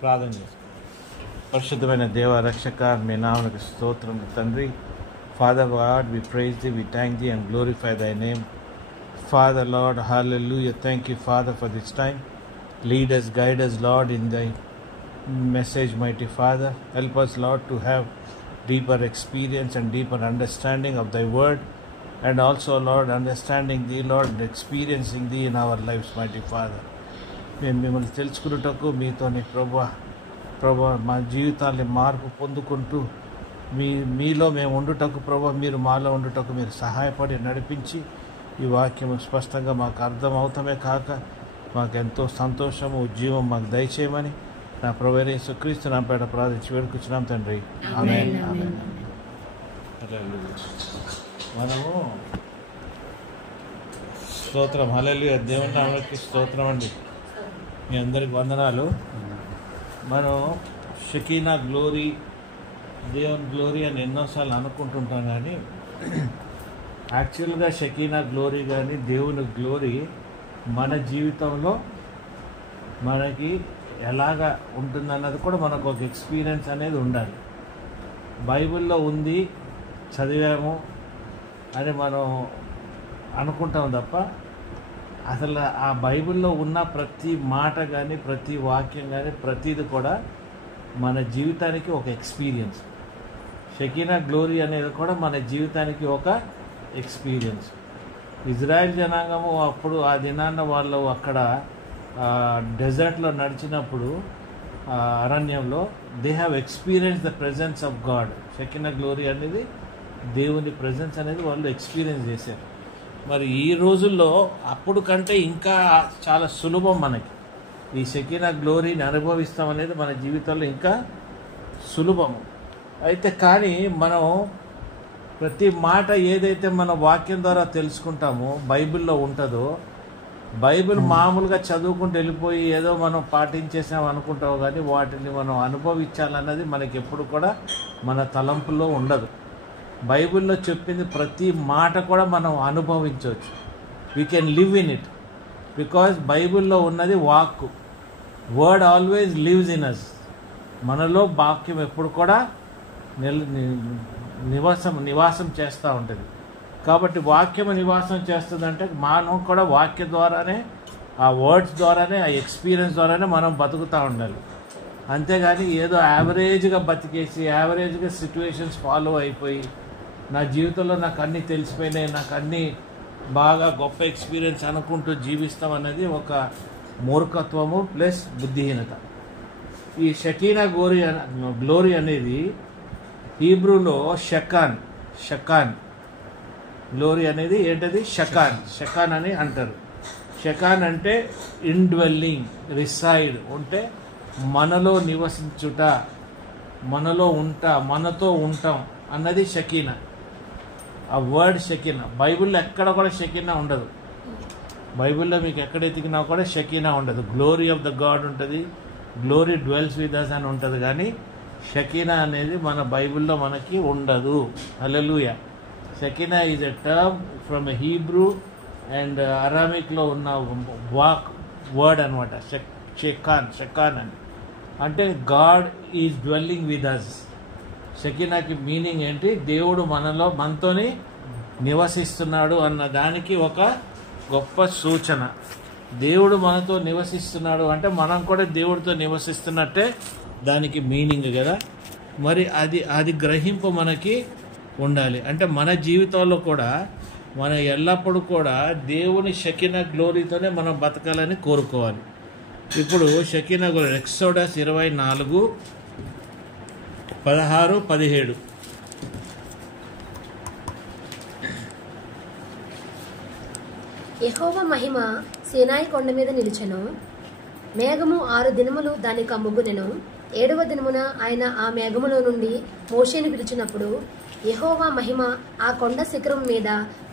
ప్రార్థన చేస్తాం. పరిశుద్ధమైన దేవ రక్షక, మీ నామమునకు స్తోత్రం తండ్రి. Father God, we praise thee, we thank thee and glorify thy name. Father Lord, hallelujah. Thank you, Father, for this time. Lead us, guide us, Lord, in thy message, mighty Father. Help us, Lord, to have deeper experience and deeper understanding of thy word, and also, Lord, understanding thee, Lord, and experiencing thee in our lives, mighty Father. మేము మిమ్మల్ని తెలుసుకున్నటకు మీతోని ప్రభా మా జీవితాన్ని మార్పు పొందుకుంటూ మీలో మేము ఉండుటకు ప్రభా, మీరు మాలో ఉండుటకు మీరు సహాయపడి నడిపించి ఈ వాక్యము స్పష్టంగా మాకు అర్థం అవుతామే కాక మాకెంతో సంతోషము ఉజ్జీవం మాకు దయచేయమని నా ప్రభువైన యేసుక్రీస్తు నామమున పేర ప్రార్థించి వేడుకొచ్చున్నాం తండ్రి. ఆమేన్. ఆమేన్. మనము స్తోత్రం, హల్లెలూయా. దేవుని నామమునకి స్తోత్రం అండి. మీ అందరికి వందనాలు. మనం షకీనా గ్లోరీ, దేవుని గ్లోరీ అని ఎన్నోసార్లు అనుకుంటుంటాం, కానీ యాక్చువల్గా షకీనా గ్లోరీ కానీ దేవుని గ్లోరీ మన జీవితంలో మనకి ఎలాగా ఉంటుందన్నది కూడా మనకు ఒక ఎక్స్పీరియన్స్ అనేది ఉండాలి. బైబిల్లో ఉంది, చదివాము అని మనం అనుకుంటాం తప్ప అసలు ఆ బైబిల్లో ఉన్న ప్రతి మాట కానీ ప్రతి వాక్యం కానీ ప్రతిది కూడా మన జీవితానికి ఒక ఎక్స్పీరియన్స్. షకీనా గ్లోరీ అనేది కూడా మన జీవితానికి ఒక ఎక్స్పీరియన్స్. ఇజ్రాయెల్ జనాంగము అప్పుడు ఆ దినాన్న వాళ్ళు అక్కడ డెజర్ట్లో నడిచినప్పుడు అరణ్యంలో they have experience the presence of God. Shekinah glory అనేది దేవుని ప్రెజెన్స్ అనేది వాళ్ళు ఎక్స్పీరియన్స్ చేశారు. మరి ఈ రోజుల్లో అప్పుడు కంటే ఇంకా చాలా సులభం మనకి ఈ షకీనా గ్లోరీని అనుభవిస్తాం అనేది మన జీవితంలో ఇంకా సులభము. అయితే కానీ మనం ప్రతి మాట ఏదైతే మన వాక్యం ద్వారా తెలుసుకుంటామో బైబిల్లో ఉంటుందో, బైబిల్ మామూలుగా చదువుకుంటూ వెళ్ళిపోయి ఏదో మనం పాటించేసాం అనుకుంటాము, కానీ వాటిని మనం అనుభవించాలన్నది మనకి ఎప్పుడు కూడా మన తలంపులో ఉండదు. బైబిల్లో చెప్పింది ప్రతి మాట కూడా మనం అనుభవించవచ్చు. We can live in it because బైబిల్లో ఉన్నది వాక్కు. Word always lives in us. మనలో వాక్యం ఎప్పుడు కూడా నివాసం చేస్తూ ఉంటుంది. కాబట్టి వాక్యం నివాసం చేస్తుందంటే మనం కూడా వాక్య ద్వారానే, ఆ వర్డ్స్ ద్వారానే, ఆ ఎక్స్పీరియన్స్ ద్వారానే మనం బతుకుతూ ఉండాలి. అంతేగాని ఏదో యావరేజ్గా బతికేసి యావరేజ్గా సిచ్యువేషన్స్ ఫాలో అయిపోయి నా జీవితంలో నాకు అన్నీ తెలిసిపోయినాయి, నాకు అన్నీ బాగా గొప్ప ఎక్స్పీరియన్స్ అనుకుంటూ జీవిస్తాం అనేది ఒక మూర్ఖత్వము ప్లస్ బుద్ధిహీనత. ఈ షకీనా గ్లోరీ అనేది హీబ్రూలో షకాన్ గ్లోరీ అనేది ఏంటది? షకాన్ అని అంటారు. షకాన్ అంటే ఇన్డ్వెల్లింగ్, రిసైడ్ అంటే మనలో నివసించుట, మనలో మనతో ఉంటాం అన్నది షకీనా. ఆ వర్డ్ షకీనా బైబిల్లో ఎక్కడ కూడా షకీనా ఉండదు. బైబిల్లో మీకు ఎక్కడ ఎతికినా కూడా షకీనా ఉండదు. గ్లోరీ ఆఫ్ ద గాడ్ ఉంటుంది, గ్లోరీ డ్వెల్స్ విత్ అస్ అని ఉంటుంది, కానీ షకీనా అనేది మన బైబిల్లో మనకి ఉండదు. Hallelujah. Shekinah is a term from a Hebrew and అరామిక్లో ఉన్న వర్డ్ అనమాట. షకాన్ అని అంటే God is dwelling with us. షకీనాకి మీనింగ్ ఏంటి? దేవుడు మనతోని నివసిస్తున్నాడు అన్న దానికి ఒక గొప్ప సూచన. దేవుడు మనతో నివసిస్తున్నాడు అంటే మనం కూడా దేవుడితో నివసిస్తున్నట్టే దానికి మీనింగ్ కదా. మరి అది గ్రహింపు మనకి ఉండాలి. అంటే మన జీవితంలో కూడా మనం ఎల్లప్పుడూ కూడా దేవుని షకీనా గ్లోరీతోనే మనం బతకాలని కోరుకోవాలి. ఇప్పుడు షకీనా గ్లోరీ ఎక్సోడస్ 24:16-17. యెహోవా మహిమ సీనాయి కొండ మీద నిలిచెను. మేఘము 6 దినములు దాని కమ్ముగునెను. 7వ దినమున ఆయన ఆ మేఘములో నుండి మోషేను పిలిచినప్పుడు యెహోవా మహిమ ఆ కొండ శిఖరం మీద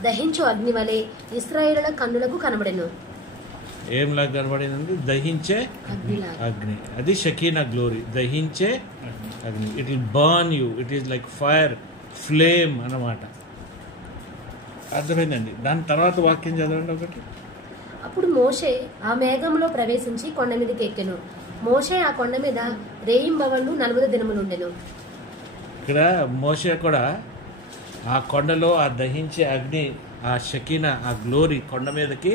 దహించు అగ్ని వలె ఇశ్రాయేలుల కన్నులకు కనబడెను. ఏంలా కనబడిందండి? దహించే అగ్ని. అది షకీనా గ్లోరీ, దహించే అగ్ని. It will burn you, it is like fire, flame అన్నమాట. అర్థమైందండి. దాని తర్వాత వాక్యం చదవండి ఒకటి. అప్పుడు మోషే ఆ మేఘంలో ప్రవేశించి కొండ మీదకి ఎక్కెను. మోషే ఆ కొండ మీద రేయింబవళ్ళు 40 దినములుండెను. ఇక్కడ మోషే కూడా ఆ కొండలో ఆ దహించే అగ్ని, ఆ షకీనా, ఆ గ్లోరీ కొండ మీదకి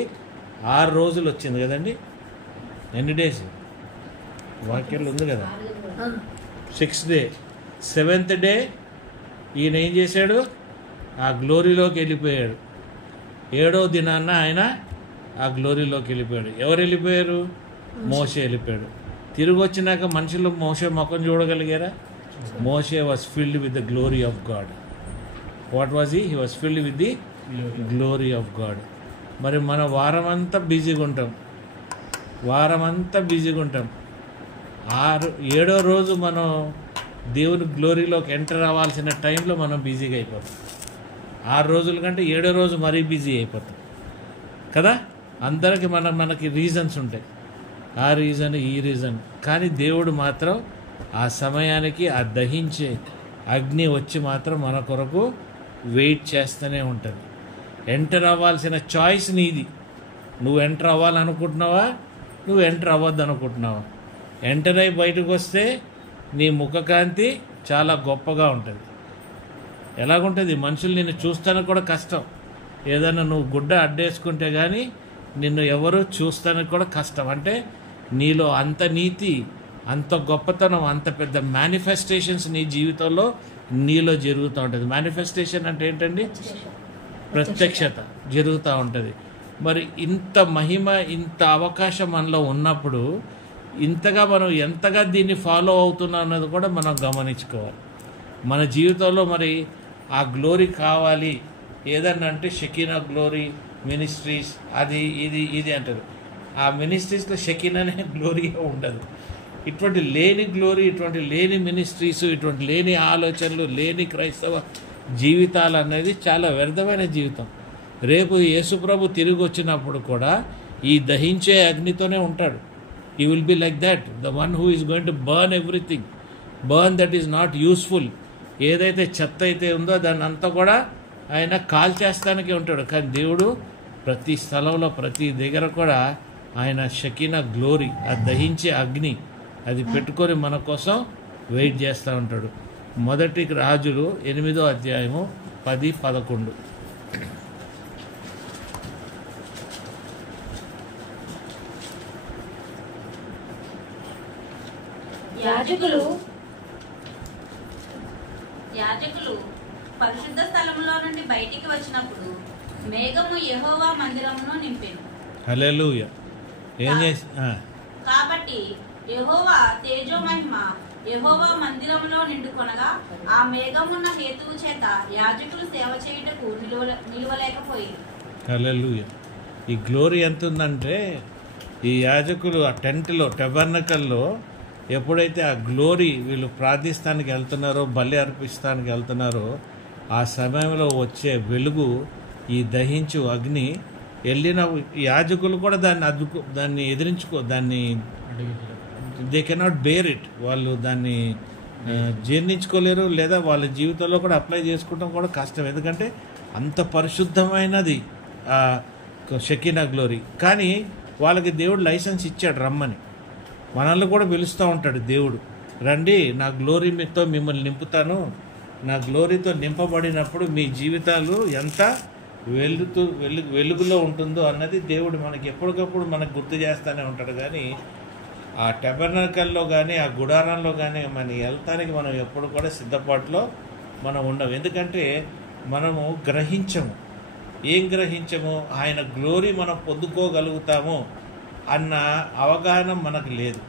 6 రోజులు వచ్చింది కదండి. ఎన్ని డేస్ వాక్యాలు ఉంది కదా. 6th డే, 7th డే ఈయన ఏం చేశాడు, ఆ గ్లోరీలోకి వెళ్ళిపోయాడు. 7వ దినాన్న ఆయన ఆ గ్లోరీలోకి వెళ్ళిపోయాడు. ఎవరు వెళ్ళిపోయారు? మోషే వెళ్ళిపోయాడు. తిరిగి వచ్చినాక మనుషులు మోషే ముఖం చూడగలిగారా? Moshe was filled with the glory of God. What was he was filled with the glory of God. మరి మనం వారమంతా బిజీగా ఉంటాం, 7వ రోజు మనం దేవుని గ్లోరీలోకి ఎంటర్ అవ్వాల్సిన టైంలో మనం బిజీగా అయిపోతాం. 6 రోజుల కంటే 7వ రోజు మరీ బిజీ అయిపోతాం కదా. అందరికి మనకి రీజన్స్ ఉంటాయి, ఆ రీజన్ ఈ రీజన్. కానీ దేవుడు మాత్రం ఆ సమయానికి ఆ దహించే అగ్ని వచ్చి మాత్రం మన కొరకు వెయిట్ చేస్తూనే ఉంటుంది. ఎంటర్ అవ్వాల్సిన చాయిస్ నీది. నువ్వు ఎంటర్ అవ్వాలనుకుంటున్నావా, నువ్వు ఎంటర్ అవ్వద్దు అనుకుంటున్నావా? ఎంటర్ అయి బయటకు వస్తే నీ ముఖకాంతి చాలా గొప్పగా ఉంటుంది. ఎలాగుంటుంది? మనుషులు నిన్ను చూస్తానికి కూడా కష్టం. ఏదైనా నువ్వు గుడ్డ అడ్డేసుకుంటే కానీ నిన్ను ఎవరు చూస్తానికి కూడా కష్టం. అంటే నీలో అంత నీతి, అంత గొప్పతనం, అంత పెద్ద మేనిఫెస్టేషన్స్ నీ జీవితంలో నీలో జరుగుతూ ఉంటుంది. మేనిఫెస్టేషన్ అంటే ఏంటండి? ప్రత్యక్షత జరుగుతూ ఉంటుంది. మరి ఇంత మహిమ, ఇంత అవకాశం మనలో ఉన్నప్పుడు ఇంతగా మనం ఎంతగా దీన్ని ఫాలో అవుతున్నాం అన్నది కూడా మనం గమనించుకోవాలి. మన జీవితంలో మరి ఆ గ్లోరీ కావాలి ఏదన్నా అంటే షకీనా గ్లోరీ మినిస్ట్రీస్, అది ఇది అంటారు. ఆ మినిస్ట్రీస్లో షకీనానే గ్లోరీగా ఉండదు. ఇటువంటి లేని గ్లోరీ, ఇటువంటి లేని మినిస్ట్రీస్, ఇటువంటి లేని ఆలోచనలు, లేని క్రైస్తవ జీవితాలు అనేది చాలా వ్యర్థమైన జీవితం. రేపు యేసుప్రభు తిరిగి వచ్చినప్పుడు కూడా ఈ దహించే అగ్నితోనే ఉంటాడు. He will be like that, the one who is going to burn everything, burn that is not useful. ఏదైతే చెత్త అయితే ఉందో దాన్ని అంతా కూడా ఆయన కాల్చేస్తానికే ఉంటాడు. కానీ దేవుడు ప్రతి స్థలంలో, ప్రతి దగ్గర కూడా ఆయన షకీనా గ్లోరీ, ఆ దహించే అగ్ని అది పెట్టుకొని మన కోసం వెయిట్ చేస్తూ ఉంటాడు. మొదటి రాజులు 8వ అధ్యాయము 10-11. యాజకులు పరిశుద్ధ స్థలంలో నుండి బయటికి వచ్చినప్పుడు మేఘము యెహోవా మందిరమును నింపెను. హల్లెలూయా. ఏం చేసి కాబట్టి యెహోవా తేజోమహిమ యెహోవా మందిరములో నిండుకొనగా ఆ మేఘమున్న హేతువు చేత యాజకులు సేవ చేయుటకు నిలువలేకపోయింది. హల్లెలూయా. ఈ గ్లోరీ ఎంత ఉందంటే ఈ యాజకులు ఆ టెంట్లో, టెబర్నకల్లో ఎప్పుడైతే ఆ గ్లోరీ వీళ్ళు ప్రార్థిస్తానికి వెళ్తున్నారో, బలి అర్పిస్తానికి వెళ్తున్నారో, ఆ సమయంలో వచ్చే వెలుగు, ఈ దహించు అగ్ని, వెళ్ళిన యాజకులు కూడా దాన్ని దాన్ని దే కెనాట్ బేర్ ఇట్. వాళ్ళు దాన్ని జీర్ణించుకోలేరు, లేదా వాళ్ళ జీవితంలో కూడా అప్లై చేసుకోవడం కూడా కష్టం. ఎందుకంటే అంత పరిశుద్ధమైనది ఆ షకీనా గ్లోరీ. కానీ వాళ్ళకి దేవుడు లైసెన్స్ ఇచ్చాడు రమ్మని. మనల్ని కూడా పిలుస్తూ ఉంటాడు దేవుడు, రండి నా గ్లోరీతో మిమ్మల్ని నింపుతాను. నా గ్లోరీతో నింపబడినప్పుడు మీ జీవితాలు ఎంత వెలుగులో ఉంటుందో అన్నది దేవుడు మనకి ఎప్పటికప్పుడు మనకు గుర్తు చేస్తూనే ఉంటాడు. కానీ ఆ టెబర్నకల్లో కానీ ఆ గుడారంలో కానీ మనం వెళ్తానికి మనం ఎప్పుడు కూడా సిద్ధపాటులో మనం ఉండము. ఎందుకంటే మనము గ్రహించము. ఏం గ్రహించము? ఆయన గ్లోరీ మనం పొందుకోగలుగుతాము అన్న అవగాహన మనకు లేదు.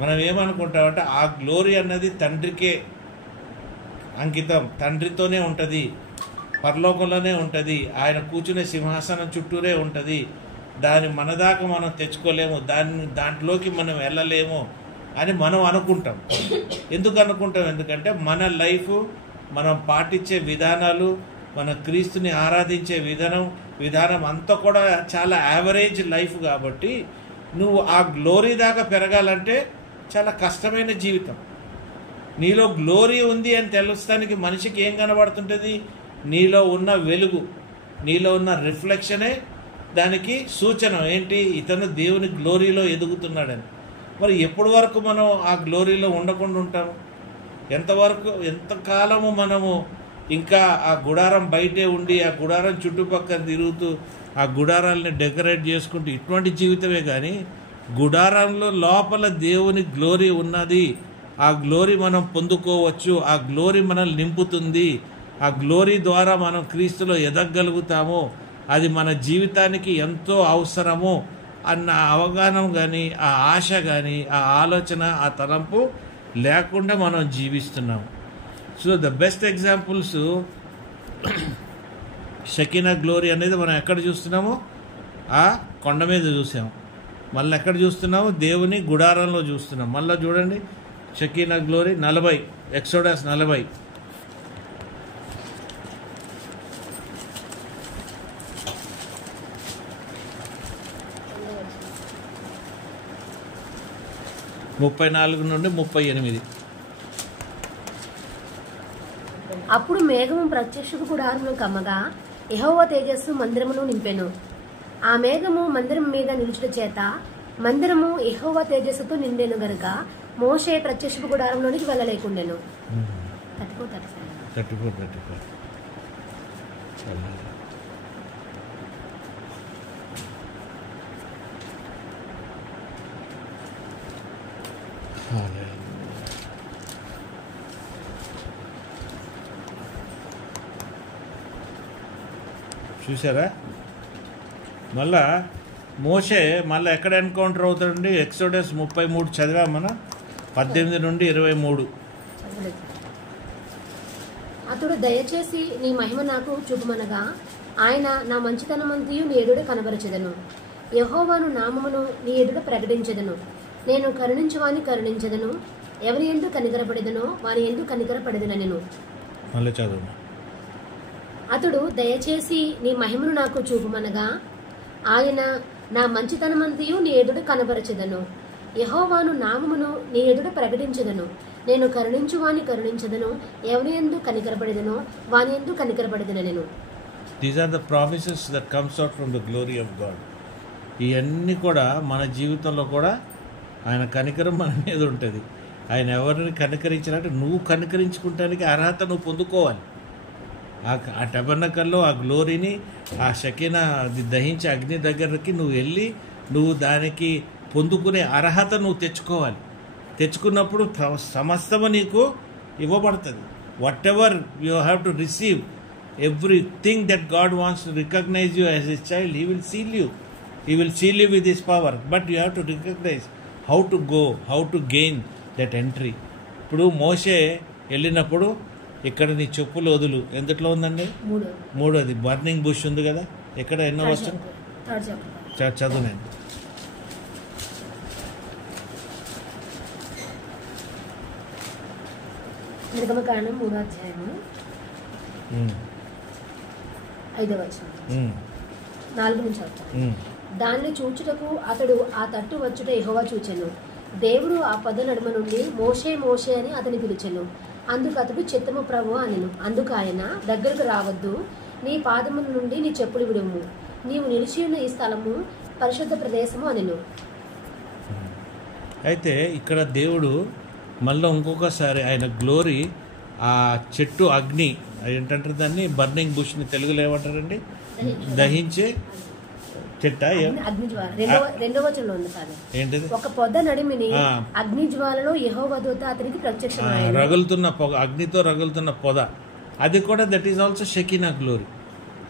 మనం ఏమనుకుంటామంటే ఆ గ్లోరీ అన్నది తండ్రికే అంకితం, తండ్రితోనే ఉంటుంది, పరలోకంలోనే ఉంటుంది, ఆయన కూర్చునే సింహాసనం చుట్టూరే ఉంటుంది, దాన్ని మన దాకా మనం తెచ్చుకోలేము, దాంట్లోకి మనం వెళ్ళలేము అని మనం అనుకుంటాం. ఎందుకు అనుకుంటాం? ఎందుకంటే మన లైఫ్, మనం పాటించే విధానాలు, మన క్రీస్తుని ఆరాధించే విధానం అంతా కూడా చాలా యావరేజ్ లైఫ్. కాబట్టి నువ్వు ఆ గ్లోరీ దాకా పెరగాలంటే చాలా కష్టమైన జీవితం. నీలో గ్లోరీ ఉంది అని తెలుస్తానికి మనిషికి ఏం కనబడుతుంటుంది? నీలో ఉన్న వెలుగు, నీలో ఉన్న రిఫ్లెక్షనే దానికి సూచన ఏంటి? ఇతను దేవుని గ్లోరీలో ఎదుగుతున్నాడని. మరి ఎప్పటి వరకు మనం ఆ గ్లోరీలో ఉండకుండా ఉంటాము? ఎంతకాలము మనము ఇంకా ఆ గుడారం బయటే ఉండి ఆ గుడారం చుట్టుపక్కల తిరుగుతూ ఆ గుడారాలని డెకరేట్ చేసుకుంటూ ఇటువంటి జీవితమే. కానీ గుడారంలో లోపల దేవుని గ్లోరీ ఉన్నది. ఆ గ్లోరీ మనం పొందుకోవచ్చు. ఆ గ్లోరీ మనల్ని నింపుతుంది. ఆ గ్లోరీ ద్వారా మనం క్రీస్తులో ఎదగలుగుతాము. అది మన జీవితానికి ఎంతో అవసరము అన్న అవగాహన కానీ, ఆ ఆశ కానీ, ఆ ఆలోచన, ఆ తలంపు లేకుండా మనం జీవిస్తున్నాము. So the best examples Shekinah glory అనేది మనం ఎక్కడ చూస్తున్నాము? ఆ కొండ మీద చూసాము. మళ్ళీ ఎక్కడ చూస్తున్నాము? దేవుని గుడారంలో చూస్తున్నాం. మళ్ళీ చూడండి షకీనా గ్లోరీ 40 ఎక్సోడస్ 40 34 నుండి 38. అప్పుడు మేఘము ప్రత్యక్షపు గుడారమును కమ్మగా యెహోవా తేజస్సు మందిరమును నింపెను. ఆ మేఘము మందిరం మీద నిలుచుట చేత మందిరము యెహోవా తేజస్సుతో నిండెను గనుక మోషే ప్రత్యక్షపు గుడారంలోనికి వెళ్ళలేకుండెను. 34. చూసారా? మళ్ళా మోషే మళ్ళీ ఎక్కడ ఎన్కౌంటర్ అవుతాడండి? ఎక్సోడస్ 33 చదివా మనం, 18 నుండి 23. అతడు దయచేసి నీ మహిమ నాకు చూపమనగా ఆయన నా మంచితనమంతయు నీ ఎదుట కనబరచెదను. యెహోవాను నామమును నీ ఎదుట ప్రకటించెదను. నేను కరుణించువాని కరుణించెదను, ఎవరి యందు కనికరపడెదనో వారి యందు కనికరపడెదనెను. మళ్ళీ చదువు. అతడు దయచేసి నీ మహిమను నాకు చూపమనగా ఆయన నా మంచితనమంతయు నీ ఎదుట కనబరచెదను. యెహోవాను నామమును నీ ఎదుట ప్రకటించెదను. నేను కరుణించువాని కరుణించెదను, ఎవరి యందు కనికరపడెదనో వాని యందు కనికరపడెదనెను. These are the promises that comes out from the glory of God. ఇవన్నీ కూడా మన జీవితంలో కూడా ఆయన కనికరం మన మీద ఉంటుంది. ఆయన ఎవరిని కనికరించినట్టు నువ్వు కనికరించుకుంటానికి అర్హత నువ్వు పొందుకోవాలి. ఆ టబర్నకల్లో ఆ గ్లోరీని, ఆ షకీనా దహించే అగ్ని దగ్గరికి నువ్వు వెళ్ళి నువ్వు దానికి పొందుకునే అర్హత నువ్వు తెచ్చుకోవాలి. తెచ్చుకున్నప్పుడు సమస్తము నీకు ఇవ్వబడుతుంది. Whatever you have to receive everything that God wants to recognise you as his child. He will seal you. He will seal you with his power, but you have to recognize how to go, how to gain that entry. ఇప్పుడు మోషే వెళ్ళినప్పుడు ఇక్కడ నీ చెప్పులు వదులు ఎందుట్లో ఉందండి? 3. Burning bush ఉంది కదా, ఎక్కడ ఎన్నో వస్తుంది? చదువు నేను. నిర్గమకాండం 3వ అధ్యాయము 5వ వచనం 4 నుంచి అవుతాను. దాన్ని చూచుటకు అతడు ఆ తట్టు వచ్చుట యెహోవా చూచెను. దేవుడు ఆ పొద నడుమ నుండి మోషే మోషే అని అతని పిలిచెను. అందుకు అతడు చిత్తము ప్రభు అనెను. అందుకు ఆయన, దగ్గరకు రావద్దు, నీ పాదముల నుండి నీ చెప్పులు విడుము, నీవు నిలిచి ఉన్న ఈ స్థలము పరిశుద్ధ ప్రదేశము అనెను. అయితే ఇక్కడ దేవుడు మళ్ళీ ఇంకొకసారి ఆయన గ్లోరీ ఆ చెట్టు అగ్ని ఏంటంటారు దాన్ని? బర్నింగ్ బుష్ని తెలుగులో ఏమంటారండి? దహించే చెట్ట. రెండవ వచనంలో ఉంది సార్, ఏంటిది? ఒక పొద నడిమిని అగ్ని జ్వాలలో యెహోవా దూత అతనికి ప్రత్యక్షమాయెను. రగులుతున్న పొగ, అగ్నితో రగులుతున్న పొద, అది కూడా that is also Shekinah glory.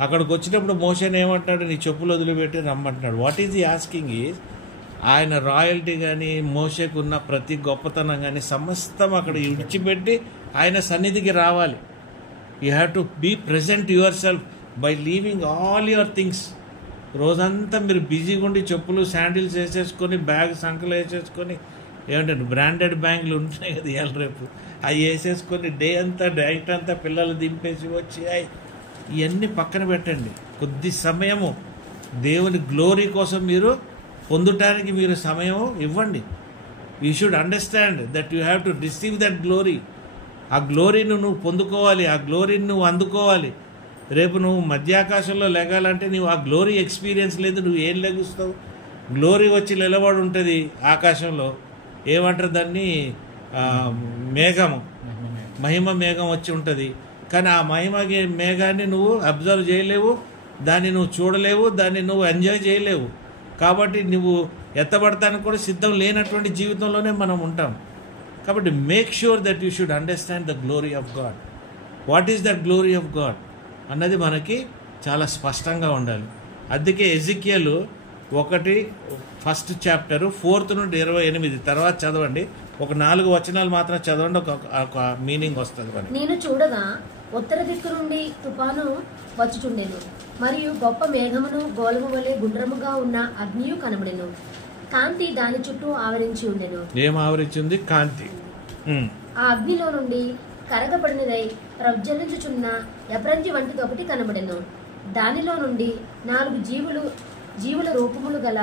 అక్కడికి వచ్చినప్పుడు మోషేని ఏమంటాడు? నీ చెప్పులు వదిలిపెట్టి రమ్మంటున్నాడు. వాట్ ఈజ్ ఈ ఆస్కింగ్ ఈజ్, ఆయన రాయల్టీ కానీ మోషేకు ఉన్న ప్రతి గొప్పతనం కానీ సమస్తం అక్కడ విడిచిపెట్టి ఆయన సన్నిధికి రావాలి. You have to be present yourself by leaving all your things. రోజంతా మీరు బిజీగా ఉండి చెప్పులు శాండిల్స్ వేసేసుకొని బ్యాగ్ సంకలు వేసేసుకొని, ఏమంటారు బ్రాండెడ్ బ్యాంకులు ఉంటున్నాయి కదా ఇవాళ రేపు, అవి వేసేసుకొని డే అంతా నైట్ అంతా పిల్లలు దింపేసి వచ్చి ఇవన్నీ పక్కన పెట్టండి. కొద్ది సమయము దేవుని గ్లోరీ కోసం మీరు పొందటానికి మీరు సమయం ఇవ్వండి. You should understand that you have to receive that glory. ఆ గ్లోరీని నువ్వు పొందుకోవాలి, ఆ గ్లోరీని నువ్వు అందుకోవాలి. రేపు నువ్వు మధ్యాకాశంలో లెగాలంటే నువ్వు ఆ గ్లోరీ ఎక్స్పీరియన్స్ లేదు, నువ్వు ఏం లెగుస్తావు? గ్లోరీ వచ్చి నిలబడి ఉంటుంది ఆకాశంలో, ఏమంటారు దాన్ని, మేఘము, మహిమ మేఘం వచ్చి ఉంటుంది. కానీ ఆ మహిమ మేఘాన్ని నువ్వు అబ్జర్వ్ చేయలేవు, దాన్ని నువ్వు చూడలేవు, దాన్ని నువ్వు ఎంజాయ్ చేయలేవు. కాబట్టి నువ్వు ఎత్తబడటానికి కూడా సిద్ధం లేనటువంటి జీవితంలోనే మనం ఉంటాం. కాబట్టి make sure that you should understand the glory of God. What is that glory of God అన్నది మనకి చాలా స్పష్టంగా ఉండాలి. అందుకే ఎజికియల్ 1 చాప్టర్ 4 నుండి 28 తర్వాత చదవండి. ఒక 4 వచనాలు మాత్రం చదవండి, ఒక మీనింగ్ వస్తుంది మనకి. నేను చూడగా ఉత్తర దిక్కు నుండి తుఫాను వచ్చుచుండెను, మరియు గొప్ప మేఘమును గోళము వలె గుండ్రముగా ఉన్న అగ్నియు కనబడెను. కాంతి దాని చుట్టూ ఆవరించి ఉండెను. ఏం ఆవరించింది? కాంతి. ఆ అగ్నిలో నుండి కరగబడినదై ప్రజ్వలించుచున్న ఎప్రంజి వంటిది ఒకటి కనబడెను. దానిలో నుండి 4 జీవుల రూపములు గల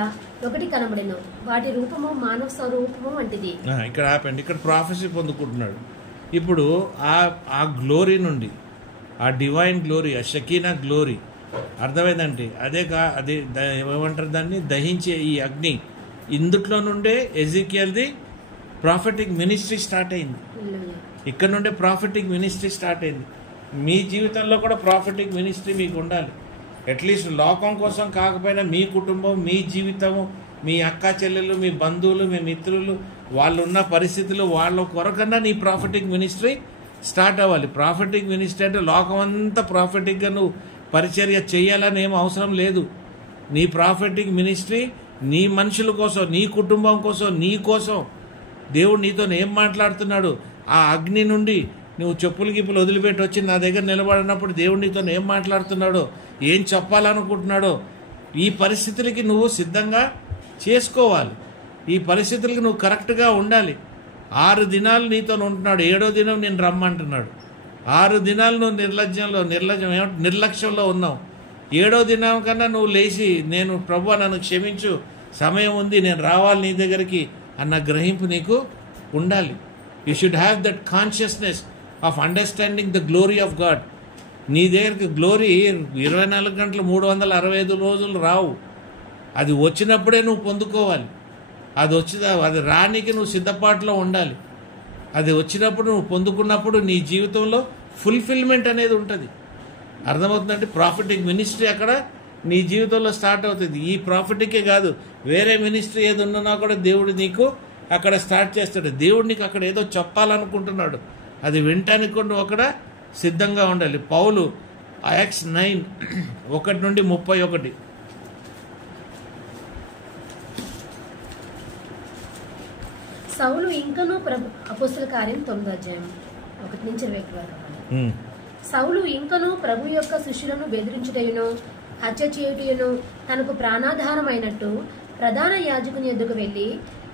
ఒకటి కనబడెను. వాటి రూపము మానవ స్వరూపము వంటిది. ఇక్కడ ఆపండి. ఇక్కడ ప్రాఫెసీ పొందుకుంటున్నాడు. ఇప్పుడు ఆ గ్లోరీ నుండి, ఆ డివైన్ గ్లోరీ, ఆ షకీనా గ్లోరీ అర్థమైందంటే అదే ఏమంటారు దాన్ని, దహించే ఈ అగ్ని, ఇందుట్లో నుండే ఎజికియల్ది ప్రాఫెటిక్ మినిస్ట్రీ స్టార్ట్ అయింది. ఇక్కడ నుండే ప్రాఫెటిక్ మినిస్ట్రీ స్టార్ట్ అయింది. మీ జీవితంలో కూడా ప్రాఫెటిక్ మినిస్ట్రీ మీకు ఉండాలి. అట్లీస్ట్ లోకం కోసం కాకపోయినా మీ కుటుంబం, మీ జీవితము, మీ అక్క చెల్లెలు, మీ బంధువులు, మీ మిత్రులు, వాళ్ళు ఉన్న పరిస్థితులు, వాళ్ళ కొరకన్నా నీ ప్రాఫెటిక్ మినిస్ట్రీ స్టార్ట్ అవ్వాలి. ప్రాఫెటిక్ మినిస్ట్రీ అంటే లోకం అంతా ప్రాఫెటిక్గా నువ్వు పరిచర్య చేయాలని ఏం అవసరం లేదు. నీ ప్రాఫెటిక్ మినిస్ట్రీ నీ మనుషుల కోసం, నీ కుటుంబం కోసం, నీ కోసం దేవుడు నీతో ఏం మాట్లాడుతున్నాడు. ఆ అగ్ని నుండి నువ్వు చెప్పులు గిప్పులు వదిలిపెట్టి వచ్చి నా దగ్గర నిలబడినప్పుడు దేవుడు నీతో ఏం మాట్లాడుతున్నాడో, ఏం చెప్పాలనుకుంటున్నాడో, ఈ పరిస్థితులకి నువ్వు సిద్ధంగా చేసుకోవాలి. ఈ పరిస్థితులకి నువ్వు కరెక్ట్గా ఉండాలి. 6 దినాలు నీతో ఉంటున్నాడు, 7వ దినం నేను రమ్మంటున్నాడు. 6 దినాలు నువ్వు నిర్లక్ష్యంలో ఉన్నావు. 7వ దినం కన్నా నువ్వు లేచి, నేను ప్రభువా నన్ను క్షమించు, సమయం ఉంది, నేను రావాలి నీ దగ్గరికి అన్న గ్రహింపు నీకు ఉండాలి. You should have that consciousness of understanding the glory of God. నీ దగ్గరికి గ్లోరీ 24 గంటలు 365 రోజులు రావు. అది వచ్చినప్పుడే నువ్వు పొందుకోవాలి. అది రానికి నువ్వు సిద్ధపాటులో ఉండాలి. అది వచ్చినప్పుడు నువ్వు పొందుకున్నప్పుడు నీ జీవితంలో ఫుల్ఫిల్మెంట్ అనేది ఉంటుంది. అర్థమవుతుందంటే ప్రాఫిటిక్ మినిస్ట్రీ అక్కడ నీ జీవితంలో స్టార్ట్ అవుతుంది. ఈ ప్రాఫిటికే కాదు, వేరే మినిస్ట్రీ ఏది ఉన్నా కూడా దేవుడు నీకు అక్కడ స్టార్ట్ చేస్తాడు. దేవుడు నీకు అక్కడ ఏదో చెప్పాలనుకుంటున్నాడు, అది వినటానికి కూడా నువ్వు అక్కడ సిద్ధంగా ఉండాలి. పౌలు యాక్ట్స్ 9:1 నుండి 31. సౌలు ఇంకనూ అపోస్తల కార్యం 9వ అధ్యాయం 1 నుంచి 21 వరకు. సౌలు ఇంకనూ ప్రభు యొక్క శిష్యులను బెదిరించుటయును హత్య చేయుటయును తనకు ప్రాణాధారమైనట్టు ప్రధాన యాజకుని ఎద్దుకు వెళ్ళి,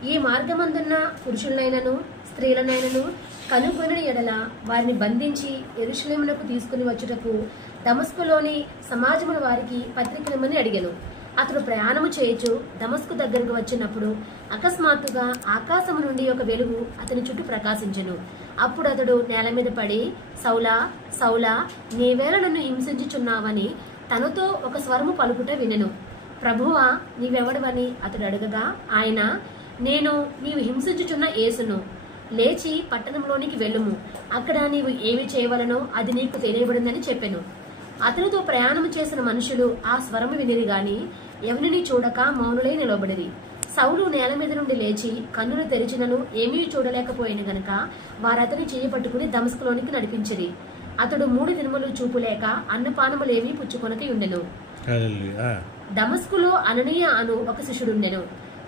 ఈ మార్గమందున్న పురుషులనైనను స్త్రీలనైనను కనుగొని ఎడల వారిని బంధించి యెరూషలేమునకు తీసుకుని వచ్చుటకు దమస్కులోని సమాజముల వారికి పత్రికలమని అడిగెను. అతడు ప్రయాణము చేయుచు దమస్కు దగ్గరకు వచ్చినప్పుడు అకస్మాత్తుగా ఆకాశము నుండి ఒక వెలుగు అతని చుట్టూ ప్రకాశించెను. అప్పుడు అతడు నేల మీద పడి, సౌలా సౌలా, నీవేళ నన్ను హింసించుచున్నావని తనతో ఒక స్వరము పలుకుట వినెను. ప్రభువా, నీవెవడవని అతడు అడగగా ఆయన, నేను నీవు హింసించుచున్న యేసును, లేచి పట్టణంలోనికి వెళ్ళుము, అక్కడ నీవు ఏమి చేయవలనో అది నీకు తెలియబడిందని చెప్పెను. అతనితో ప్రయాణం చేసిన మనుషులు ఆ స్వరము వినిరి గాని ఎవరిని చూడక మౌనులై నిలబడిరి. సౌలు నేల మీద నుండి లేచి కన్నులు తెరిచినను ఏమీ చూడలేకపోయిన గనుక వారతని చేయబట్టుకుని దమస్కులోనికి నడిపించిరి. అతడు 3 దినములు చూపులేక అన్నపానములేమీ పుచ్చుకొనక ఉండెను. దమస్కులో అననీయ అను ఒక శిష్యుడుండెను.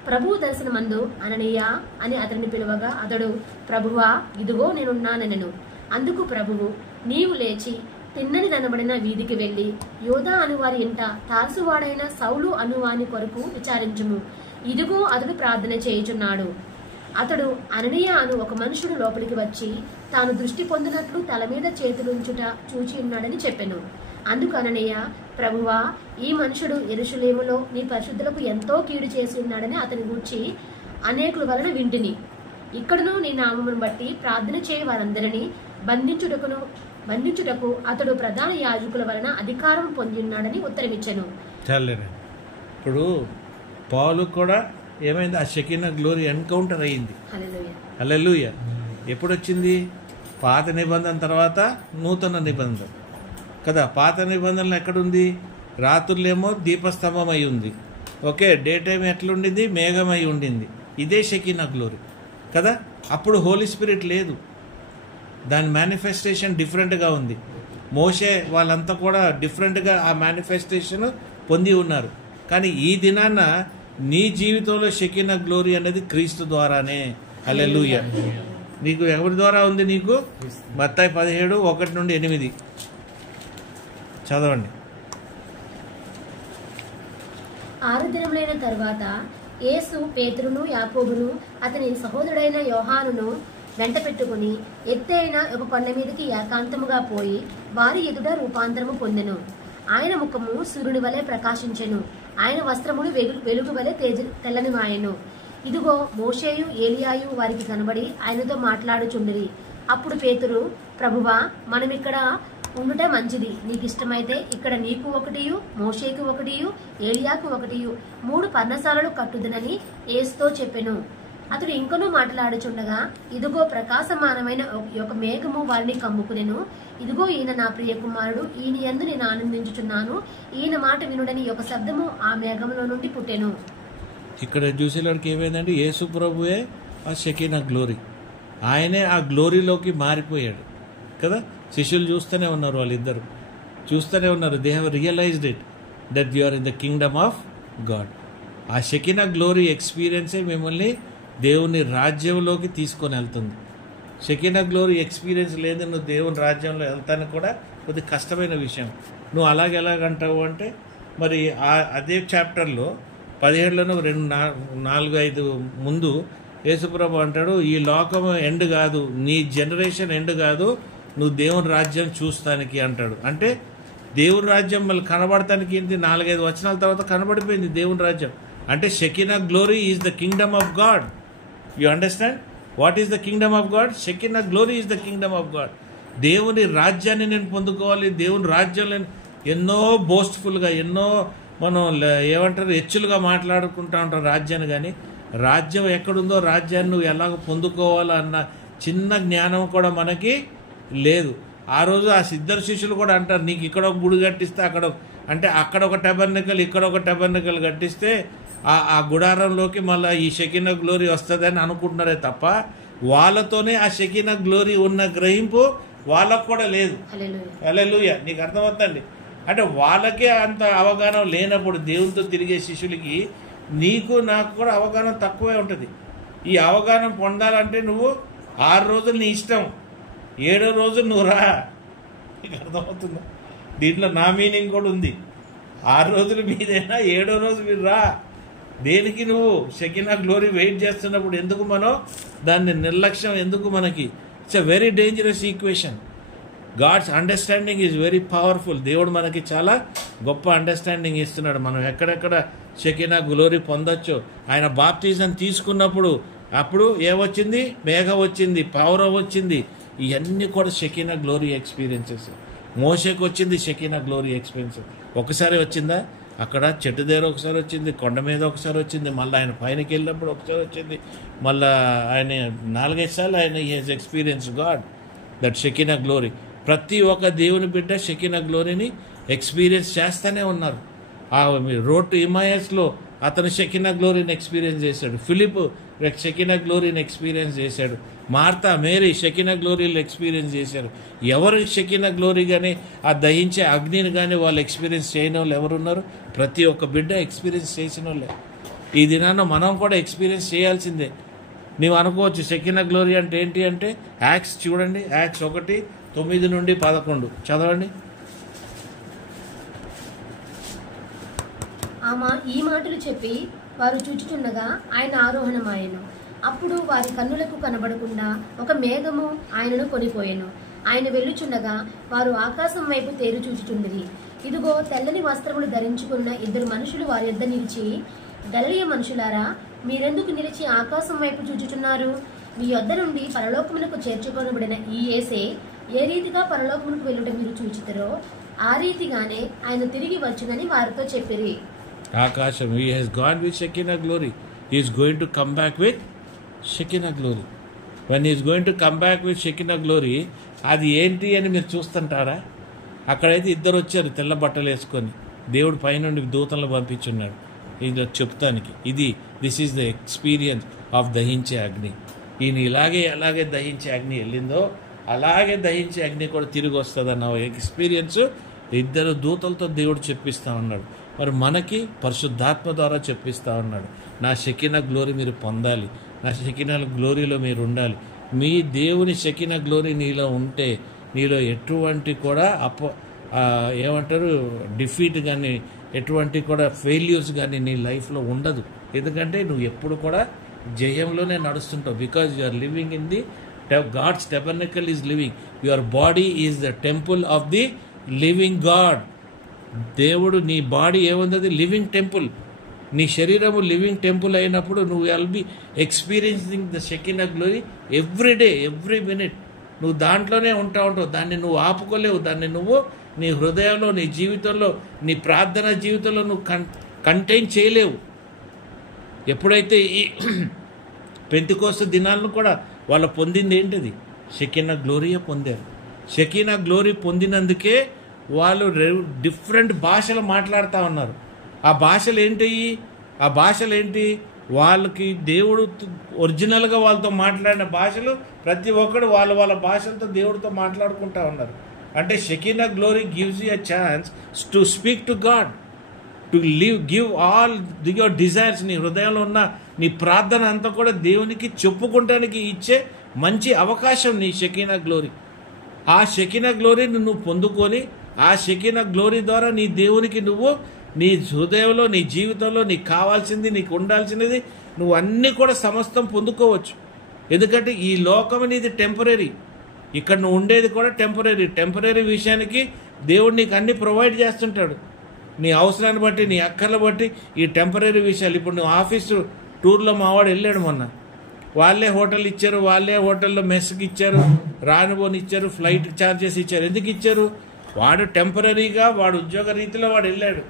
ప్రభువు దర్శనమందు అననీయ అని అతడిని పిలువగా అతడు, ప్రభువా, ఇదిగో నేనున్నానెనెను. అందుకు ప్రభువు, నీవు లేచి తిన్నని దనబడిన వీధికి వెళ్లి యోధా అనువారి ఇంట తార్సువాడైన సౌలు అనువాని కొరకు విచారించుము, ఇదిగో అతడు ప్రార్థన చేయుచున్నాడు. అతడు అననీయ అను ఒక మనుషుడు లోపలికి వచ్చి తాను దృష్టి పొందినట్లు తల మీద చేతులుంచుట చూచి ఉన్నాడని చెప్పెను. అందుకు అననీయ, ప్రభువా, ఈ మనుషుడు యెరూషలేములో నీ పరిశుద్ధులకు ఎంతో కీడు చేసి ఉన్నాడని అతని గూర్చి అనేకుల వలన వింటిని. ఇక్కడను నీ నామమును బట్టి ప్రార్థన చేయ వారందరినీ బంధించుటకును బంధించుటకు అతడు ప్రధాన యాజకుల వలన అధికారం పొంది ఉన్నాడని ఉత్తరమిచ్చెను. చాలేనే. ఇప్పుడు పౌలు కూడా ఏమైంది, ఆ షెకినా గ్లోరీ ఎన్కౌంటర్ అయ్యింది. హల్లెలూయా. హల్లెలూయా. ఎప్పుడు వచ్చింది? పాత నిబంధన తర్వాత నూతన నిబంధన కదా. పాత నిబంధనలు ఎక్కడుంది? రాత్రులేమో దీపస్తంభం అయి ఉంది, ఓకే. Day time ఎట్లుండింది? మేఘం అయి ఉండింది. ఇదే షెకినా గ్లోరీ కదా. అప్పుడు హోలీ స్పిరిట్ లేదు, దాని మేనిఫెస్టేషన్ డిఫరెంట్గా ఉంది. మోషే వాళ్ళంతా కూడా డిఫరెంట్గా ఆ మేనిఫెస్టేషన్ పొంది ఉన్నారు. కానీ ఈ దినాన నీ జీవితంలో షెకినా గ్లోరీ అనేది క్రీస్తు ద్వారానే. హల్లెలూయా. నీకు ఎవరి ద్వారా ఉంది? నీకు మత్తయి 17:1-8 చదవండి. 6 దినములైన తరువాత యేసు పేతురును యాకోబును అతని సహోదరుడైన యోహానును వెంట పెట్టుకుని ఎత్తైన ఒక కొండ మీదకి ఏకాంతముగా పోయి వారి ఎదుట రూపాంతరము పొందెను. ఆయన ముఖము సూర్యుని వలె ప్రకాశించెను, ఆయన వస్త్రములు వెలుగు వలె తెల్లని మాయెను. ఇదిగో మోషేయు ఏలియాయు వారికి కనబడి ఆయనతో మాట్లాడుచుండిరి. అప్పుడు పేతురు, ప్రభువా, మనమిక్కడ ఉండుట మంచిది. నీకు ఇష్టమైతే ఇక్కడ నీకు ఒకటియు, మోషేకు ఒకటియు, ఏలియాకు ఒకటియు 3 పర్ణశాలలు కట్టుదునని యేసుతో చెప్పెను. అతడు ఇంకనూ మాట్లాడుచుండగా ఇదిగో ప్రకాశమానమైన ఒక మేఘము వారిని కమ్ముకునెను. ఇదిగో ఈయన నా ప్రియ కుమారుడు, ఈయన యందు నేను ఆనందించుచున్నాను, ఈయన మాట వినుడని ఒక శబ్దము ఆ మేఘంలో నుండి పుట్టెను. ఇక్కడ చూసేవాడికి ఏమైందండి? యేసు ప్రభువే ఆ షెకినా గ్లోరీ, ఆయనే ఆ గ్లోరీలోకి మారిపోయాడు కదా. శిష్యులు చూస్తూనే ఉన్నారు, వాళ్ళిద్దరు చూస్తూనే ఉన్నారు. They have realised it that you are in the kingdom of God. ఆ షెకినా గ్లోరీ ఎక్స్పీరియన్సే మిమ్మల్ని దేవుని రాజ్యంలోకి తీసుకొని వెళ్తుంది. షెకినా గ్లోరీ ఎక్స్పీరియన్స్ లేదు నువ్వు దేవుని రాజ్యంలో వెళ్తానికి కూడా కొద్ది కష్టమైన విషయం. నువ్వు ఎలాగంటావు అంటే, మరి అదే చాప్టర్లో 17లోనూ 4-5 ముందు యేసుప్రభు అంటాడు, ఈ లోకం ఎండ్ కాదు, నీ జనరేషన్ ఎండ్ కాదు, నువ్వు దేవుని రాజ్యం చూస్తానికి అంటాడు. అంటే దేవుని రాజ్యం మళ్ళీ కనబడటానికి ఏంటి? 4-5 వచనాల తర్వాత కనబడిపోయింది దేవుని రాజ్యం. అంటే Shekinah glory is the kingdom of God. You understand what is the kingdom of God? Shekinah glory is the kingdom of God. దేవుని రాజ్యాన్ని నేను పొందుకోవాలి. దేవుని రాజ్యంలో ఎన్నో బోస్ట్ఫుల్గా, ఎన్నో మనం ఏమంటారు హెచ్చులుగా మాట్లాడుకుంటా ఉంటాం రాజ్యాన్ని. కానీ రాజ్యం ఎక్కడుందో, రాజ్యాన్ని నువ్వు ఎలాగ పొందుకోవాలన్న చిన్న జ్ఞానం కూడా మనకి లేదు. ఆ రోజు ఆ ఇద్దరు శిష్యులు కూడా అంటారు, నీకు ఇక్కడ ఒక గుడి కట్టిస్తే అక్కడ ఒక టెబర్నికల్, ఇక్కడ ఒక టెబర్నికల్ కట్టిస్తే ఆ గుడారంలోకి మళ్ళీ ఈ షెకినా గ్లోరీ వస్తుందని అనుకుంటున్నారే తప్ప వాళ్ళతోనే ఆ షెకినా గ్లోరీ ఉన్న గ్రహింపు వాళ్ళకు కూడా లేదు. హల్లెలూయా. నీకు అర్థమవుతుందండి? అంటే వాళ్ళకే అంత అవగాహన లేనప్పుడు దేవునితో తిరిగే శిష్యులకి నీకు నాకు కూడా అవగాహన తక్కువే ఉంటుంది. ఈ అవగాహన పొందాలంటే నువ్వు 6 రోజులు నీ ఇష్టం, 7వ రోజు నువ్వు రా. నీకు అర్థమవుతుందా? దీంట్లో నా మీనింగ్ కూడా ఉంది. 6 రోజులు మీదైనా 7వ రోజు మీరు రా. దేనికి నువ్వు షెకినా గ్లోరీ వెయిట్ చేస్తున్నప్పుడు ఎందుకు మనం దాన్ని నిర్లక్ష్యం? ఎందుకు మనకి? It's a very dangerous equation. God's understanding is very powerful. దేవుడు మనకి చాలా గొప్ప అండర్స్టాండింగ్ ఇస్తున్నాడు. మనం ఎక్కడెక్కడ షెకినా గ్లోరీ పొందొచ్చు. ఆయన బాప్టిజం తీసుకున్నప్పుడు అప్పుడు ఏమొచ్చింది? మేఘం వచ్చింది, పౌరం వచ్చింది. ఇవన్నీ కూడా షెకినా గ్లోరీ ఎక్స్పీరియన్సెస్. మోషేకి వచ్చింది షెకినా గ్లోరీ ఎక్స్పీరియన్స్. ఒకసారి వచ్చిందా? అక్కడ చెట్టు దగ్గర ఒకసారి వచ్చింది, కొండ మీద ఒకసారి వచ్చింది, మళ్ళీ ఆయన పైనకి వెళ్ళినప్పుడు ఒకసారి వచ్చింది, మళ్ళీ ఆయన 4-5 సార్లు ఆయన he's experience God that Shekinah glory. ప్రతి ఒక్క దేవుని బిడ్డ షెకినా గ్లోరీని ఎక్స్పీరియన్స్ చేస్తూనే ఉన్నారు. ఆ రోడ్ టు ఇమాయస్లో అతను షెకినా గ్లోరీని ఎక్స్పీరియన్స్ చేశాడు. ఫిలిప్ షెకినా గ్లోరీని ఎక్స్పీరియన్స్ చేశాడు. మార్తా, మేరీ షెకినా గ్లోరీలు ఎక్స్పీరియన్స్ చేశారు. ఎవరు షెకినా గ్లోరీ కానీ ఆ దహించే అగ్నిని కానీ వాళ్ళు ఎక్స్పీరియన్స్ చేయని వాళ్ళు ఎవరున్నారు? ప్రతి ఒక్క బిడ్డ ఎక్స్పీరియన్స్ చేసిన వాళ్ళే. ఈ దినాన మనం కూడా ఎక్స్పీరియన్స్ చేయాల్సిందే. నీవు అనుకోవచ్చు షెకినా గ్లోరీ అంటే ఏంటి అంటే, యాక్ట్స్ చూడండి, యాక్ట్స్ 1:9-11 చదవండి. ఈ మాటలు చెప్పి వారు చూచుచుండగా ఆయన ఆరోహణమాయెను. అప్పుడు వారి కన్నులకు కనబడకుండా ఒక మేఘము ఆయనను కొనిపోయెను. ఆయన వెళ్ళుచుండగా వారు ఆకాశం వైపు తేరు చూచుచుండిరి. ఇదిగో తెల్లని వస్త్రములు ధరించుకున్న 2 మనుషులు వారి యొద్ద నిలిచి, గలిలయ మనుషులారా, మీరెందుకు నిలిచి ఆకాశం వైపు చూచుచున్నారు? మీ యొద్ద నుండి పరలోకమునకు చేర్చుకొనబడిన ఈ యేసే ఏ రీతిగా పరలోకమునకు వెళ్ళుట మీరు చూచితరో ఆ రీతిగానే ఆయన తిరిగి వచ్చునని వారితో చెప్పిరి. ఆకాశం, he has gone with Shekinah glory. He is going to come back with Shekinah glory. When he is going to come back with Shekinah glory, అది ఏంటి అని మీరు చూస్తుంటారా? అక్కడైతే ఇద్దరు వచ్చారు తెల్ల బట్టలు వేసుకొని, దేవుడు పైనుండి దూతలను పంపించున్నాడు ఇది చెప్తానికి. This is the experience of దహించే అగ్ని. ఈయన ఎలాగే దహించే అగ్ని వెళ్ళిందో అలాగే దహించే అగ్ని కూడా తిరిగి వస్తుంది అన్న ఎక్స్పీరియన్స్ ఇద్దరు దూతలతో దేవుడు చెప్పిస్తూ ఉన్నాడు. మరి మనకి పరిశుద్ధాత్మ ద్వారా చెప్పిస్తూ ఉన్నాడు. నా షెకినా గ్లోరీ మీరు పొందాలి, నా షెకినా గ్లోరీలో మీరు ఉండాలి. మీ దేవుని షెకినా గ్లోరీ నీలో ఉంటే నీలో ఎటువంటి కూడా ఏమంటారు డిఫీట్ కానీ ఎటువంటి కూడా ఫెయిల్యూర్స్ కానీ నీ లైఫ్లో ఉండదు. ఎందుకంటే నువ్వు ఎప్పుడు కూడా జయంలోనే నడుస్తుంటావు. Because you are living in the God's tabernacle is living. Your body is the temple of the living God. దేవుడు నీ బాడీ ఏముంది? Living temple. నీ శరీరము లివింగ్ టెంపుల్ అయినప్పుడు నువ్వు will be experiencing the Shekinah glory every day, every minute. నువ్వు దాంట్లోనే ఉంటావు. దాన్ని నువ్వు ఆపుకోలేవు. దాన్ని నువ్వు నీ హృదయంలో, నీ జీవితంలో, నీ ప్రార్థన జీవితంలో నువ్వు కంటైన్ చేయలేవు. ఎప్పుడైతే ఈ పెంతెకోస్తు దినాలను కూడా వాళ్ళు పొందింది ఏంటిది? షెకినా గ్లోరీయే పొందారు. షెకినా గ్లోరీ పొందినందుకే వాళ్ళు డిఫరెంట్ భాషలు మాట్లాడుతూ ఉన్నారు. ఆ భాషలు ఏంటి? వాళ్ళకి దేవుడు ఒరిజినల్గా వాళ్ళతో మాట్లాడిన భాషలు ప్రతి ఒక్కడు వాళ్ళ భాషలతో దేవుడితో మాట్లాడుకుంటూ ఉన్నారు. అంటే Shekinah glory gives you a chance to speak to God, to give all your desires. నీ హృదయంలో ఉన్న నీ ప్రార్థన అంతా కూడా దేవునికి చెప్పుకోవడానికి ఇచ్చే మంచి అవకాశం నీ షెకినా గ్లోరీ. ఆ షెకినా గ్లోరీని నువ్వు పొందుకొని ఆ షెకినా గ్లోరీ ద్వారా నీ దేవునికి నువ్వు నీ హృదయంలో, నీ జీవితంలో నీకు కావాల్సింది, నీకు ఉండాల్సినది నువ్వు అన్నీ కూడా సమస్తం పొందుకోవచ్చు. ఎందుకంటే ఈ లోకం అనేది టెంపరీ. ఇక్కడ నువ్వు ఉండేది కూడా టెంపరీ విషయానికి దేవుడు నీకు అన్ని ప్రొవైడ్ చేస్తుంటాడు. నీ అవసరాన్ని బట్టి, నీ అక్కర్లు బట్టి ఈ టెంపరీ విషయాలు. ఇప్పుడు నువ్వు ఆఫీసు టూర్లో మావాడు వెళ్ళాడు మొన్న, వాళ్ళే హోటల్ ఇచ్చారు, వాళ్ళే హోటల్లో మెస్కి ఇచ్చారు, రానుబోని ఇచ్చారు, ఫ్లైట్ ఛార్జెస్ ఇచ్చారు. ఎందుకు ఇచ్చారు? వాడు టెంపరీగా వాడు ఉద్యోగ రీతిలో వాడు వెళ్ళాడు,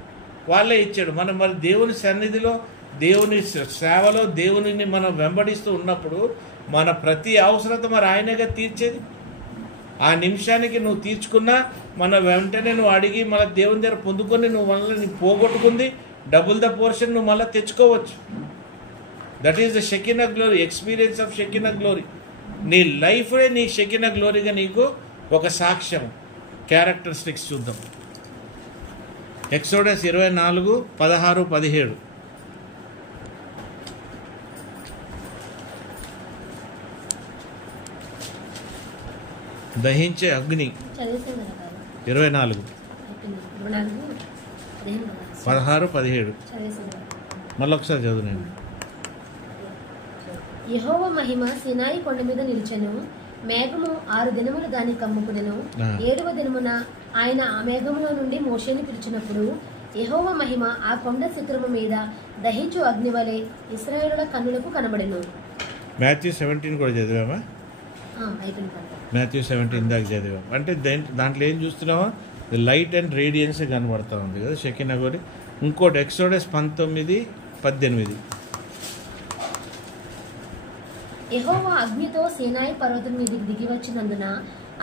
వాళ్ళే ఇచ్చాడు. మరి దేవుని సన్నిధిలో, దేవుని సేవలో దేవుని మనం వెంబడిస్తూ ఉన్నప్పుడు మన ప్రతి అవసరత మరి ఆయనగా తీర్చేది. ఆ నిమిషానికి నువ్వు తీర్చుకున్నా మన వెంటనే నువ్వు అడిగి మళ్ళీ దేవుని దగ్గర పొందుకొని నువ్వు మళ్ళీ నీ పోగొట్టుకుంది డబుల్ ద పోర్షన్ నువ్వు మళ్ళీ తెచ్చుకోవచ్చు. That is the Shekinah glory, experience of Shekinah glory. నీ లైఫే నీ షెకినా గ్లోరీగా నీకు ఒక సాక్ష్యం. క్యారెక్టరిస్టిక్స్ చూద్దాం. ఎక్సోడస్ 24:16-17. దహించే అగ్ని 24:16-17 మళ్ళొకసారి చదువునండి. యెహోవా మహిమ సీనాయి కొండ మీద నిలిచెను. మేఘము 6 దినములు దాన్ని కమ్ముకునెను. 7వ దినమున ఆయన ఆ మేఘములో నుండి మోషేని పిలిచినప్పుడు యెహోవా మహిమ ఆ కొండ శిఖరము మీద దహించు అగ్ని వలె ఇశ్రాయేలుల కన్నులకు కనబడెను. మాథ్యూ 17 కూడా చదివామా? మాథ్యూ 17 దాకా చదివాం. అంటే దాంట్లో ఏం చూస్తున్నావా? లైట్ అండ్ రేడియన్స్ కనబడతా ఉంది కదా షెకినా గ్లోరీ. ఇంకోటి ఎక్సోడస్ 19:18. యెహోవా అగ్నితో సీనాయి పర్వతం మీదకి దిగి వచ్చినందున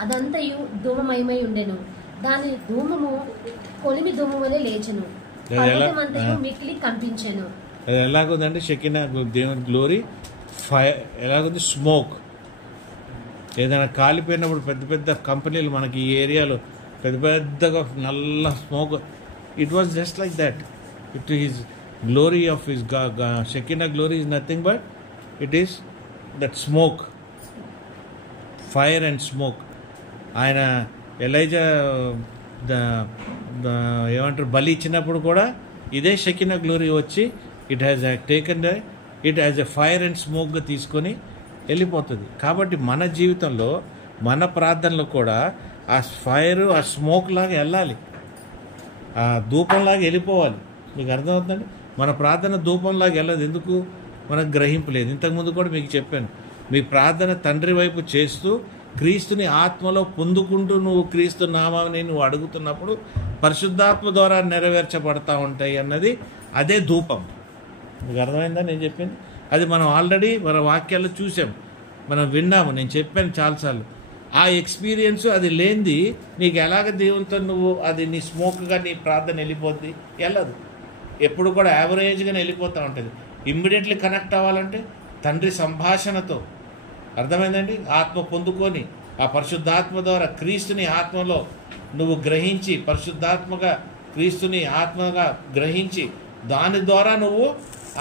అదంతయు ధూమమయమై ఉండెను. దాని ధూమము కొలిమి ధూమం వలె లేచెను. పర్వతమంతయు మిక్కిలి కంపించెను. అది ఎలాగుందంటే షెకినా దేవుని గ్లోరీ ఫైర్ ఎలాగుంది? స్మోక్. ఏదైనా కాలిపోయినప్పుడు పెద్ద పెద్ద కంపెనీలు మనకి ఈ ఏరియాలో పెద్దగా నల్ల smoke, it was just like that. It is glory of his Shekinah glory is nothing but it is that smoke, fire and smoke. ఆయన ఎలైజా ఏమంటారు బలి ఇచ్చినప్పుడు కూడా ఇదే షెకినా గ్లోరీ వచ్చి it has taken it as a fire and స్మోక్గా తీసుకొని వెళ్ళిపోతుంది. కాబట్టి మన జీవితంలో మన ప్రార్థనలో కూడా ఆ ఫైర్, ఆ స్మోక్ లాగా వెళ్ళాలి, ఆ ధూపంలాగా వెళ్ళిపోవాలి. మీకు అర్థమవుతుందండి? మన ప్రార్థన ధూపంలాగా వెళ్ళదు. ఎందుకు? మనకు గ్రహింపు లేదు. ఇంతకుముందు కూడా మీకు చెప్పాను, మీ ప్రార్థన తండ్రి వైపు చేస్తూ క్రీస్తుని ఆత్మలో పొందుకుంటూ నువ్వు క్రీస్తు నామాన్ని నువ్వు అడుగుతున్నప్పుడు పరిశుద్ధాత్మ ద్వారా నెరవేర్చబడతా ఉంటాయి అన్నది అదే ధూపం. మీకు అర్థమైందా నేను చెప్పింది? అది మనం ఆల్రెడీ మన వాక్యాల్లో చూసాం, మనం విన్నాము, నేను చెప్పాను చాలాసార్లు. ఆ ఎక్స్పీరియన్స్ అది లేనిది నీకు ఎలాగ దేవునితో నువ్వు అది నీ స్మోక్గా నీ ప్రార్థన వెళ్ళిపోద్ది? వెళ్ళదు. ఎప్పుడు కూడా యావరేజ్గానే వెళ్ళిపోతూ ఉంటుంది. ఇమ్మీడియట్లీ కనెక్ట్ అవ్వాలంటే తండ్రి సంభాషణతో, అర్థమైందండి, ఆత్మ పొందుకొని ఆ పరిశుద్ధాత్మ ద్వారా క్రీస్తుని ఆత్మలో నువ్వు గ్రహించి, పరిశుద్ధాత్మగా క్రీస్తుని ఆత్మగా గ్రహించి దాని ద్వారా నువ్వు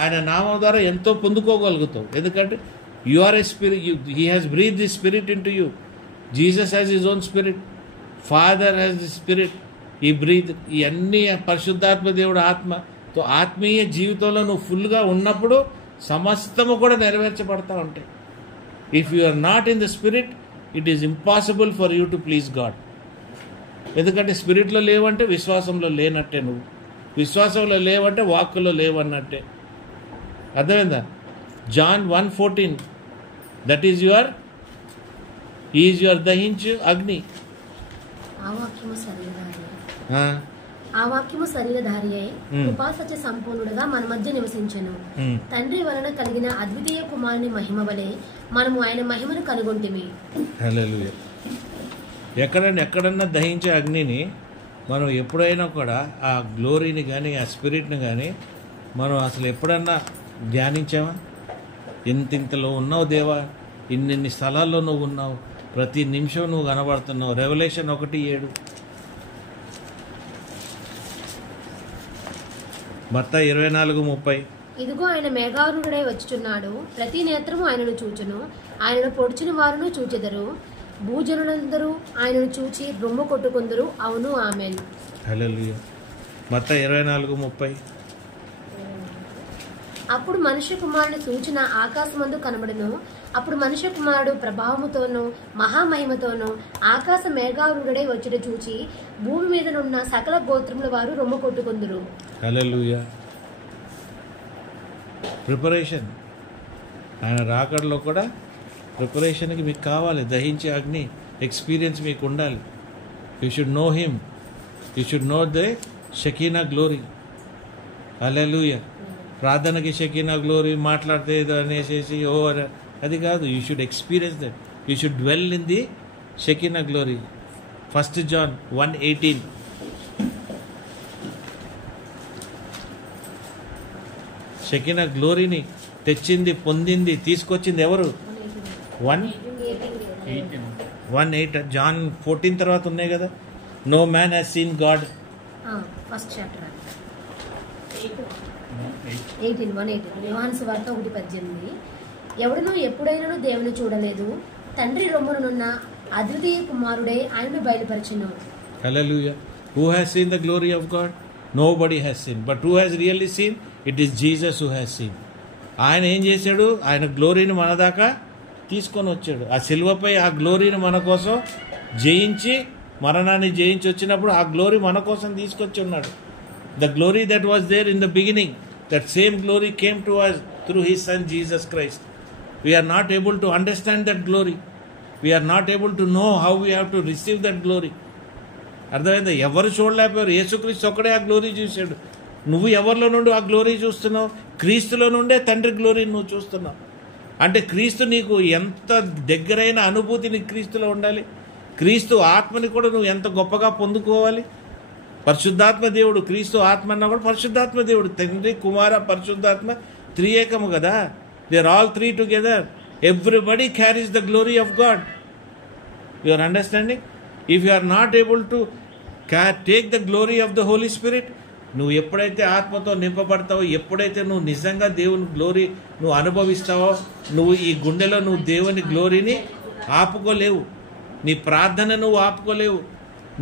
ఆయన నామం ద్వారా ఎంతో పొందుకోగలుగుతావు. ఎందుకంటే you are a spirit, he has breath the spirit into you. Jesus has his own spirit, father has the spirit, ఈ బ్రీత్, ఇవన్నీ పరిశుద్ధాత్మ దేవుడు ఆత్మతో ఆత్మీయ జీవితంలో నువ్వు ఫుల్గా ఉన్నప్పుడు సమస్తము కూడా నెరవేర్చబడతా ఉంటాయి. If you are not in the spirit, it is impossible for you to please God. ఎందుకంటే స్పిరిట్లో లేవంటే విశ్వాసంలో లేనట్టే, నువ్వు విశ్వాసంలో లేవంటే వాక్కులో లేవన్నట్టే. అర్థమైందా? జాన్ 1:14 దట్ ఈజ్ యువర్ దహించు అగ్ని. ఆ వాక్యము శరీరధారి అయి కృపా సత్య సంపూర్ణుడుగా మన మధ్య నివసించెను. తండ్రి వలన కలిగిన అద్వితీయ కుమారుని మహిమ వలె మనము ఆయన మహిమను కనుగొంటిమి. హల్లెలూయా. ఎక్కడన్నా దహించే అగ్నిని మనం ఎప్పుడైనా కూడా ఆ గ్లోరీని కానీ ఆ స్పిరిట్ని కానీ మనం అసలు ఎప్పుడన్నా ధ్యానించామా? ఇంతింతలో ఉన్నావు దేవా, ఇన్నిన్ని స్థలాల్లో నువ్వు ఉన్నావు, ప్రతి నిమిషం నువ్వు కనబడుతున్నావు. రెవల్యూషన్ 1:7, మత్తయి 24:30. ఇదిగో ఆయన మేఘారుడై వచ్చుచున్నాడు, ప్రతి నేత్రము ఆయనను చూచును, ఆయనను పొడిచిన వారును చూచెదరు, భూజనులందరూ ఆయనను చూచి రొమ్ము కొట్టుకుందరు. అవును, ఆమేన్. హల్లెలూయా. మత్తయి 24:30. అప్పుడు మనుష్య కుమారుని సూచన ఆకాశమందు కనబడును. అప్పుడు మనుష్య కుమారుడు ప్రభావముతోనూ మహామహిమతోనూ ఆకాశ మేఘారుడై వచ్చుట చూచి భూమి మీదనున్న సకల గోత్రముల వారు రొమ్ము కొట్టుకుందురు. హల్లెలూయా. ప్రిపరేషన్, ఆయన రాకడలో కూడా ప్రిపరేషన్కి మీకు కావాలి. దహించే అగ్ని ఎక్స్పీరియన్స్ మీకు ఉండాలి. You should know him, you should know the Shekinah glory. Hallelujah. ప్రార్థనకి షకీనా గ్లోరీ మాట్లాడితే ఏదో అనేసేసి ఓ అది కాదు. You should experience that. You should dwell in the Shekinah glory. 1 John 1:18. Shekinah గ్లోరీని తెచ్చింది, పొందింది, తీసుకొచ్చింది ఎవరు? 1:8. జాన్ 14 తర్వాత ఉన్నాయి కదా. No man has seen God. First chapter 1:18. యోహాను సువార్త 1:18. ఎవడునూ ఎప్పుడైనా దేవుని చూడలేదు, తండ్రి రొమ్మునున్న అద్వితీయ కుమారుడే ఆయనను బయలుపరచెను. హల్లెలూయా. Who has seen the glory of God? Nobody has seen. But who has really seen? It is Jesus who has seen. ఆయన ఏం చేశాడు? ఆయన గ్లోరీని మన దాకా తీసుకొని వచ్చాడు. ఆ సిలువపై ఆ గ్లోరీని మన కోసం జయించి, మరణాన్ని జయించి వచ్చినప్పుడు ఆ గ్లోరీ మన కోసం తీసుకొచ్చి ఉన్నాడు. The glory that was there in the beginning, that same glory came to us through his son Jesus Christ. We are not able to understand that glory. We are not able to know how we have to receive that glory. అర్థమైందా? ఎవరు చూడలేకపోయారు. యేసుక్రీస్తు ఒక్కడే ఆ glory చూశాడు. నువ్వు ఎవరిలో నుండి ఆ గ్లోరీ చూస్తున్నావు? క్రీస్తులో నుండే తండ్రి గ్లోరీని నువ్వు చూస్తున్నావు. అంటే క్రీస్తు నీకు ఎంత దగ్గరైన అనుభూతి నీకు క్రీస్తులో ఉండాలి. క్రీస్తు ఆత్మని కూడా నువ్వు ఎంత గొప్పగా పొందుకోవాలి. పరిశుద్ధాత్మ దేవుడు, క్రీస్తు ఆత్మ అన్నా కూడా పరిశుద్ధాత్మ దేవుడు, తండ్రి కుమార పరిశుద్ధాత్మ త్రియేకము కదా. They are all three together. Everybody carries the glory of God. You are understanding? If you are not able to take the glory of the holy spirit, నువ్వు ఎప్పుడైతే ఆత్మతో నింపబడతావో, ఎప్పుడైతే నువ్వు నిజంగా దేవుని గ్లోరీ నువ్వు అనుభవిస్తావో, నువ్వు ఈ గుండెలో నువ్వు దేవుని గ్లోరీని ఆపుకోలేవు. నీ ప్రార్థన నువ్వు ఆపుకోలేవు.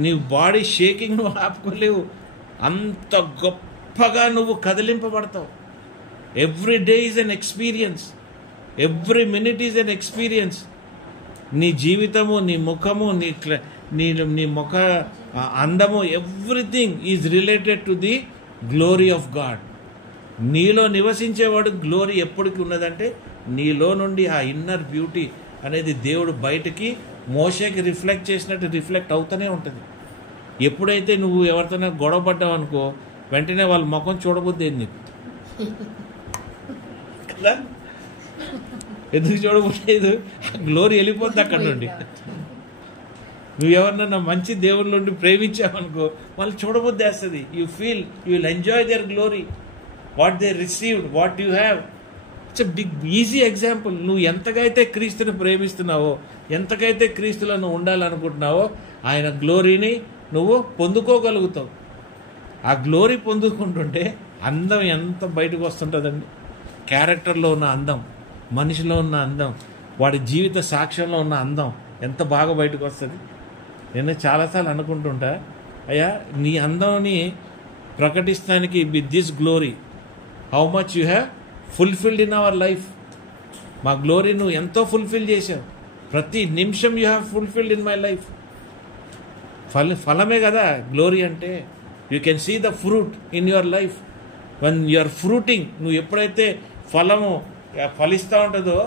నీ బాడీ షేకింగ్ నువ్వు ఆపుకోలేవు. అంత గొప్పగా నువ్వు కదిలింపబడతావు. Every day is an experience. Every minute is an experience. నీ జీవితము, నీ ముఖము, నీ ముఖ అందము, everything is related to the glory of God. నీలో నివసించేవాడు గ్లోరీ ఎప్పటికీ ఉన్నదంటే నీలో నుండి ఆ ఇన్నర్ బ్యూటీ, అనేది దేవుడు బయటికి మోషేకి రిఫ్లెక్ట్ చేసినట్టు రిఫ్లెక్ట్ అవుతూనే ఉంటుంది. ఎప్పుడైతే నువ్వు ఎవరితోనే గొడవ పడ్డావు అనుకో, వెంటనే వాళ్ళ ముఖం చూడబుద్ది ఏంది నీకు కదా? ఎందుకు చూడబోలేదు? గ్లోరీ వెళ్ళిపోద్ది అక్కడ నుండి. నువ్వు ఎవరినన్నా మంచి దేవుళ్ళ నుండి ప్రేమించావనుకో, వాళ్ళు చూడబుద్ది వేస్తుంది. You will enjoy their glory, what they received, what you have. It's big easy example. నువ్వు ఎంతగా అయితే క్రీస్తుని ప్రేమిస్తున్నావో, ఎంతకైతే క్రీస్తులో నువ్వు ఉండాలనుకుంటున్నావో, ఆయన గ్లోరీని నువ్వు పొందుకోగలుగుతావు. ఆ గ్లోరీ పొందుకుంటుంటే అందం ఎంత బయటకు వస్తుంటుందండి. క్యారెక్టర్లో ఉన్న అందం, మనిషిలో ఉన్న అందం, వాడి జీవిత సాక్ష్యంలో ఉన్న అందం ఎంత బాగా బయటకు వస్తుంది. నేను చాలాసార్లు అనుకుంటుంటా, అయ్యా నీ అందంని ప్రకటిస్తానికి with this glory how much you have fulfilled in our life. మా గ్లోరీ నువ్వు ఎంతో ఫుల్ఫిల్ చేశావు. ప్రతి నిమిషం you have fulfilled in my life. ఫలమే కదా గ్లోరీ అంటే. You can see the fruit in your life when you are fruiting. నువ్వు ఎప్పుడైతే ఫలము ఫలిస్తూ ఉంటుందో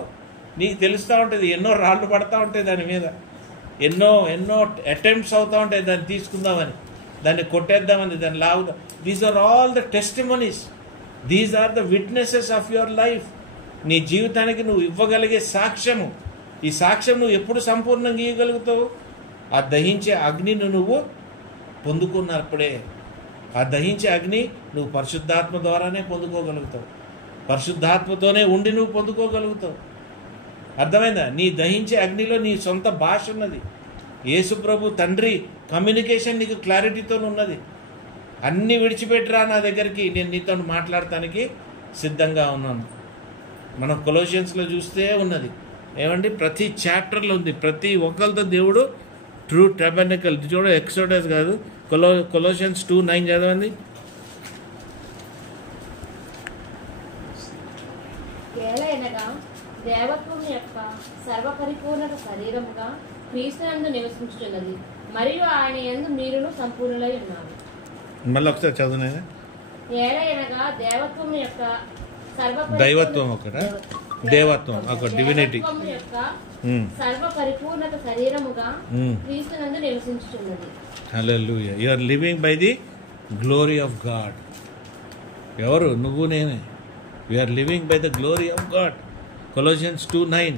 నీకు తెలుస్తూ ఉంటుంది. ఎన్నో రాళ్ళు పడతా ఉంటాయి దాని మీద, ఎన్నో అటెంప్ట్స్ అవుతూ ఉంటాయి దాన్ని తీసుకుందామని, దాన్ని కొట్టేద్దామని, దాన్ని లాగుదాం. These are all the testimonies, these are the witnesses of your life. నీ జీవితానికి నువ్వు ఇవ్వగలిగే సాక్ష్యము. ఈ సాక్ష్యం నువ్వు ఎప్పుడు సంపూర్ణంగా ఇవ్వగలుగుతావు? ఆ దహించే అగ్నిని నువ్వు పొందుకున్నప్పుడే. ఆ దహించే అగ్ని నువ్వు పరిశుద్ధాత్మ ద్వారానే పొందుకోగలుగుతావు. పరిశుద్ధాత్మతోనే ఉండి నువ్వు పొందుకోగలుగుతావు. అర్థమైందా? నీ దహించే అగ్నిలో నీ సొంత భాష ఉన్నది. యేసు ప్రభు తండ్రి కమ్యూనికేషన్ నీకు క్లారిటీతో ఉన్నది. అన్నీ విడిచిపెట్టిరా నా దగ్గరికి, నేను నీతో మాట్లాడటానికి సిద్ధంగా ఉన్నాను. మనం కొలోషియన్స్లో చూస్తే ఉన్నది ఏమండి, ప్రతి చాప్టర్లో ఉంది. ప్రతి ఒక్కరితో దేవుడు ట్రూ టెబర్నకల్ చూడ, ఎక్సోడస్ కాదు, కొలోషియన్స్ 2:9 చదవండి. దేవత్వం యొక్క సర్వపరిపూర్ణత శరీరముగా క్రీస్తునందు నివసించుచున్నది, మరియు ఆయన యందు మీరును సంపూర్ణులై ఉన్నారు. మళ్ళీ ఒకసారి చదువునైనా. ఏలయనగా దేవత్వం యొక్క దైవత్వం ఒకట, దేవత్వం ఒక డివినిటీ యొక్క సర్వపరిపూర్ణత శరీరముగా క్రీస్తునందు నివసించుచున్నది. Hallelujah. You are living by the glory of God. ఎవరు? నువ్వు నేనే. You are living by the glory of God. Colossians 2:9,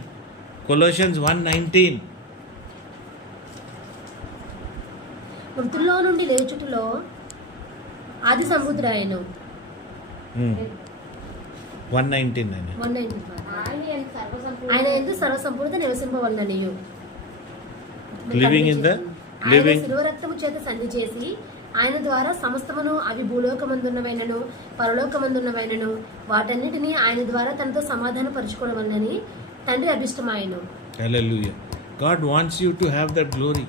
Colossians 1:19. మృతుల్లో నుండి లేచుటలో ఆది సంబుద్ధుడాయను. 1:19 ఆయన యందు సర్వసంపూర్ణత నివసింపవలననియు. లివింగ్ ఇన్ ద లివింగ్ శిలువరక్తము చేత సంధి చేసి ఆయన ద్వారా సమస్తమును, అవి భూలోకమందున్నవైనను పరలోకమందున్నవైనను, వాటన్నిటినీ ఆయన ద్వారా తనతో సమాధాన పరుచుకోవలనని తండ్రి అభిష్టమాయను. హల్లెలూయా. God wants you to have that glory.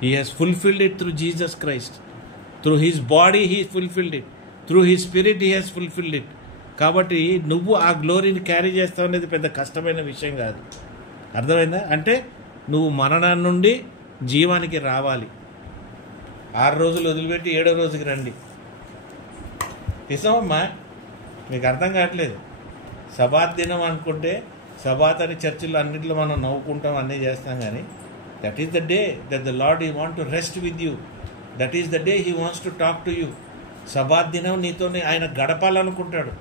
He has fulfilled it through Jesus Christ. Through his body he fulfilled it. Through his spirit he has fulfilled it. కాబట్టి నువ్వు ఆ గ్లోరీని క్యారీ చేస్తావు అనేది పెద్ద కష్టమైన విషయం కాదు. అర్థమైందా? అంటే నువ్వు మరణం నుండి జీవానికి రావాలి. 6 రోజులు వదిలిపెట్టి 7వ రోజుకి రండి. నిజమమ్మా, మీకు అర్థం కావట్లేదు. సబాత్ దినం అనుకుంటే, సబాత్ అని చర్చిలో అన్నింటిలో మనం నవ్వుకుంటాం, అన్నీ చేస్తాం. కానీ that is the day that the lord he want to rest with you. That is the day he wants to talk to you. Sabbath దినం నీతో ఆయన గడపాలనుకుంటాడు.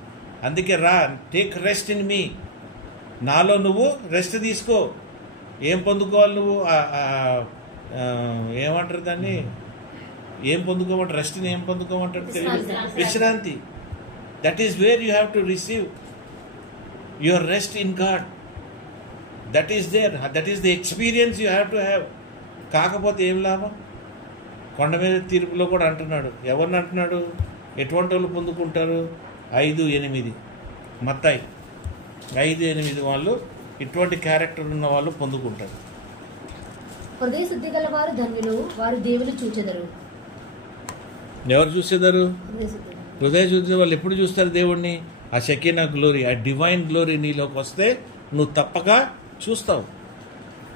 అందుకే రా, టేక్ రెస్ట్ ఇన్ మీ. నాలో నువ్వు రెస్ట్ తీసుకో. ఏం పొందుకోవాలి నువ్వు? ఏమంటారు దాన్ని? ఏం పొందుకోమంటారు? రెస్ట్ని ఏం పొందుకోమంటారు? విశ్రాంతి. That is where you have to receive your rest in God. That is there. That is the experience you have to have. కాకపోతే ఏం లాభం? కొండ మీద తీర్పులో కూడా అంటున్నాడు. ఎవరిని అంటున్నాడు? ఎటువంటి వాళ్ళు పొందుకుంటారు? 5:8 మత్తాయి 5:8 వాళ్ళు ఇటువంటి క్యారెక్టర్ ఉన్న వాళ్ళు పొందుకుంటారు. హృదయ శుద్ధి గల వారు ధన్యులు, వారు దేవుని చూచెదరు. ఎవరు చూసేదారు? హృదయ శుద్ధి వాళ్ళు ఎప్పుడు చూస్తారు దేవుణ్ణి? ఆ షకీనా గ్లోరీ, ఆ డివైన్ గ్లోరీ నీలోకి వస్తే నువ్వు తప్పక చూస్తావు.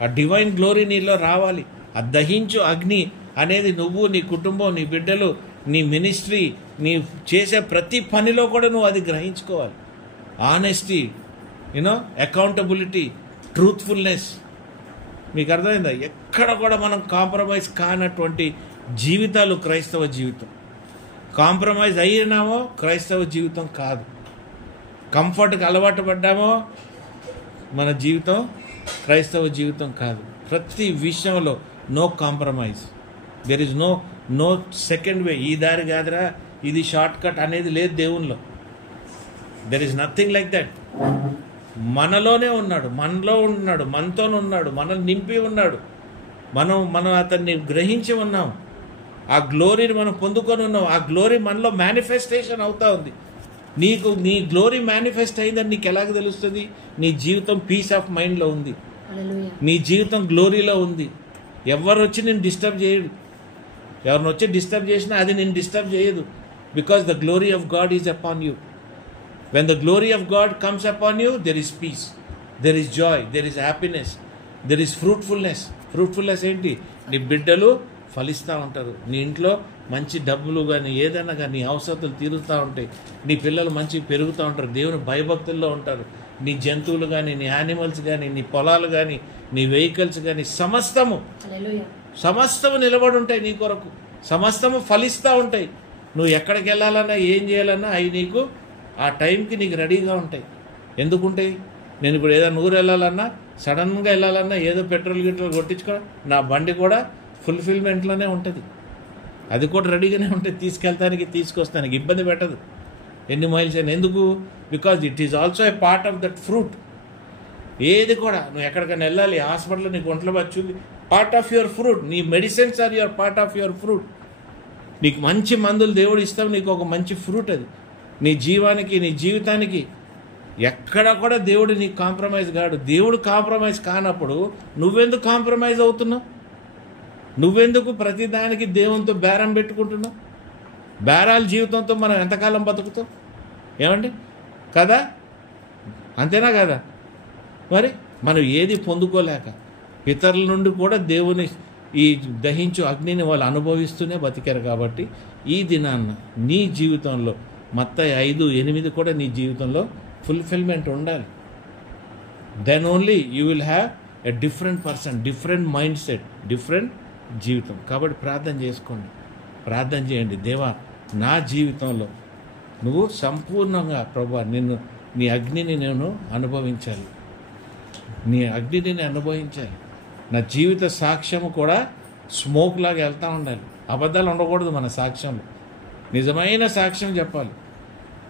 ఆ డివైన్ గ్లోరీ నీలో రావాలి. ఆ దహించు అగ్ని అనేది నువ్వు, నీ కుటుంబం, నీ బిడ్డలు, నీ మినిస్ట్రీ, నీ చేసే ప్రతి పనిలో కూడా నువ్వు అది గ్రహించుకోవాలి. Honesty, you know, accountability, truthfulness. మీకు అర్థమైందా? ఎక్కడ కూడా మనం కాంప్రమైజ్ కానటువంటి జీవితాలు క్రైస్తవ జీవితం. కాంప్రమైజ్ అయినామో క్రైస్తవ జీవితం కాదు. కంఫర్ట్కి అలవాటు పడ్డామో మన జీవితం క్రైస్తవ జీవితం కాదు. ప్రతి విషయంలో no compromise. There is no second way. ఈ దారి కాదురా, ఇది షార్ట్ కట్ అనేది లేదు దేవునిలో. There is nothing like that. మనలోనే ఉన్నాడు, మనలో ఉన్నాడు, మనతోనే ఉన్నాడు, మనల్ని నింపి ఉన్నాడు. మనం అతన్ని గ్రహించి ఉన్నాం. ఆ గ్లోరీని మనం పొందుకొని ఉన్నాం. ఆ గ్లోరీ మనలో మేనిఫెస్టేషన్ అవుతా ఉంది. నీ గ్లోరీ మేనిఫెస్ట్ అయిందని నీకు ఎలాగ తెలుస్తుంది? నీ జీవితం పీస్ ఆఫ్ మైండ్లో ఉంది, నీ జీవితం గ్లోరీలో ఉంది. ఎవరు వచ్చి నేను డిస్టర్బ్ చేయడు. ఎవరిని వచ్చి డిస్టర్బ్ చేసినా అది నేను డిస్టర్బ్ చేయదు. Because the glory of God is upon you. When the glory of God comes upon you, there is peace, there is joy, there is happiness, there is fruitfulness. Fruitfulness ఏంటి? నీ బిడ్డలు ఫలిస్తూ ఉంటారు, నీ ఇంట్లో మంచి డబ్బులు కానీ ఏదైనా కానీ అవసరాలు తీరుతూ ఉంటాయి, నీ పిల్లలు మంచి పెరుగుతూ ఉంటారు, దేవుని భయభక్తుల్లో ఉంటారు, నీ జంతువులు కానీ, నీ యానిమల్స్ కానీ, నీ పొలాలు కానీ, నీ వెహికల్స్ కానీ సమస్తము నిలబడి ఉంటాయి నీ కొరకు. సమస్తము ఫలిస్తూ ఉంటాయి. నువ్వు ఎక్కడికి వెళ్ళాలన్నా ఏం చేయాలన్నా అవి నీకు ఆ టైంకి నీకు రెడీగా ఉంటాయి. ఎందుకుంటాయి? నేను ఇప్పుడు ఏదైనా ఊరు వెళ్ళాలన్నా, సడన్గా వెళ్ళాలన్నా, ఏదో పెట్రోల్ గిట్రోల్ కొట్టించుకోవడం, నా బండి కూడా ఫుల్ఫిల్మెంట్లోనే ఉంటుంది. అది కూడా రెడీగానే ఉంటుంది, తీసుకెళ్తానికి తీసుకొస్తానికి ఇబ్బంది పెట్టదు. ఎన్ని మైల్స్ అయినా. ఎందుకు? Because it is also a part of that fruit. ఏది కూడా నువ్వు ఎక్కడికైనా వెళ్ళాలి, హాస్పిటల్లో నీకు ఒంట్లో వచ్చి పార్ట్ ఆఫ్ యువర్ ఫ్రూట్. నీ medicines are your part of your fruit. నీకు మంచి మందులు దేవుడు ఇస్తాం, నీకు ఒక మంచి ఫ్రూట్ అది. నీ జీవానికి, నీ జీవితానికి ఎక్కడ కూడా దేవుడు నీకు కాంప్రమైజ్ కాడు. దేవుడు కాంప్రమైజ్ కానప్పుడు నువ్వెందుకు కాంప్రమైజ్ అవుతున్నావు? నువ్వెందుకు ప్రతిదానికి దేవునితో బేరం పెట్టుకుంటున్నావు? బేరాల జీవితంతో మనం ఎంతకాలం బతుకుతాం? ఏమండి కదా? అంతేనా కదా? మరి మనం ఏది పొందుకోలేక ఇతరుల నుండి కూడా దేవుని ఈ దహించు అగ్నిని వాళ్ళు అనుభవిస్తూనే బతికారు. కాబట్టి ఈ దినాన్న నీ జీవితంలో మత్తయి 5:8 కూడా నీ జీవితంలో ఫుల్ఫిల్మెంట్ ఉండాలి. Then only you will have a different person, different mind set, different జీవితం. కాబట్టి ప్రార్థన చేసుకోండి, ప్రార్థన చేయండి. దేవా, నా జీవితంలో నువ్వు సంపూర్ణంగా ప్రభువా నీ అగ్నిని నేను అనుభవించాలి, నీ అగ్నిని నేను అనుభవించాలి. నా జీవిత సాక్ష్యము కూడా స్మోక్ లాగా వెళ్తూ ఉండాలి. అబద్ధాలు ఉండకూడదు మన సాక్ష్యంలో. నిజమైన సాక్ష్యం చెప్పాలి,